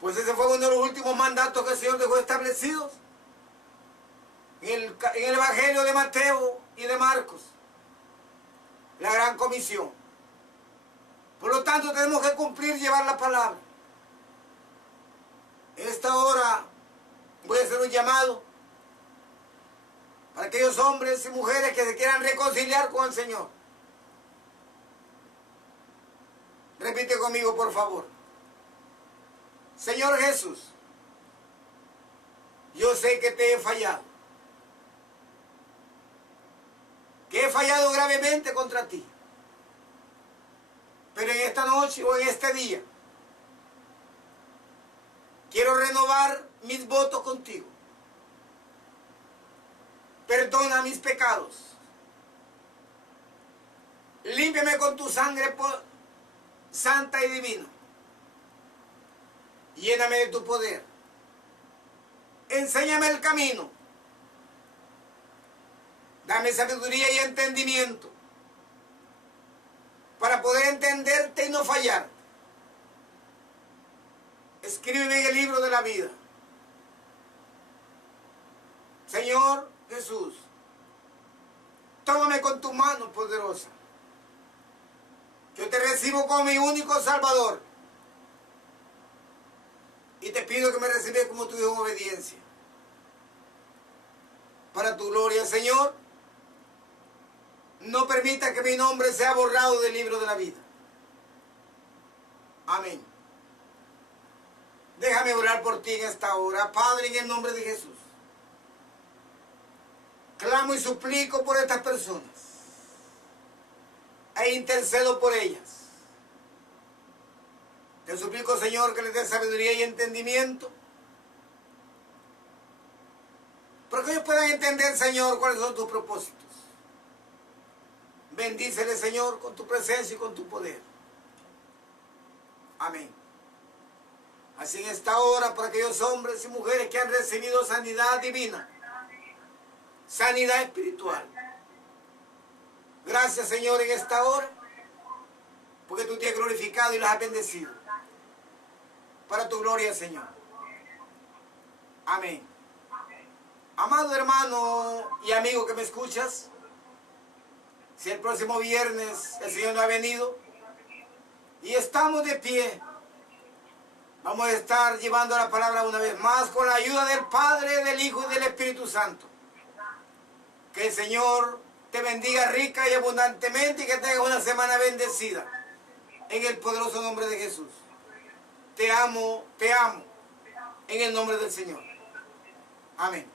Pues ese fue uno de los últimos mandatos que el Señor dejó establecidos en el Evangelio de Mateo y de Marcos, la gran comisión. Por lo tanto, tenemos que cumplir, llevar la palabra. En esta hora voy a hacer un llamado para aquellos hombres y mujeres que se quieran reconciliar con el Señor. Repite conmigo, por favor. Señor Jesús, yo sé que te he fallado, que he fallado gravemente contra ti. Pero en esta noche o en este día, quiero renovar mis votos contigo. Perdona mis pecados. Límpiame con tu sangre santa y divina. Lléname de tu poder. Enséñame el camino. Dame sabiduría y entendimiento para poder entenderte y no fallar. Escríbeme en el libro de la vida. Señor Jesús, tómame con tu mano poderosa. Yo te recibo como mi único Salvador. Y te pido que me recibas como tu hijo en obediencia. Para tu gloria, Señor, no permita que mi nombre sea borrado del libro de la vida. Amén. Déjame orar por ti en esta hora. Padre, en el nombre de Jesús, clamo y suplico por estas personas e intercedo por ellas. Te suplico, Señor, que les dé sabiduría y entendimiento para que ellos puedan entender, Señor, cuáles son tus propósitos. Bendícele, Señor, con tu presencia y con tu poder. Amén. Así en esta hora, para aquellos hombres y mujeres que han recibido sanidad divina, sanidad espiritual. Gracias, Señor, en esta hora, porque tú te has glorificado y los has bendecido. Para tu gloria, Señor. Amén. Amado hermano y amigo que me escuchas, si el próximo viernes el Señor no ha venido y estamos de pie, vamos a estar llevando la palabra una vez más con la ayuda del Padre, del Hijo y del Espíritu Santo. Que el Señor te bendiga rica y abundantemente y que tengas una semana bendecida. En el poderoso nombre de Jesús. Te amo en el nombre del Señor. Amén.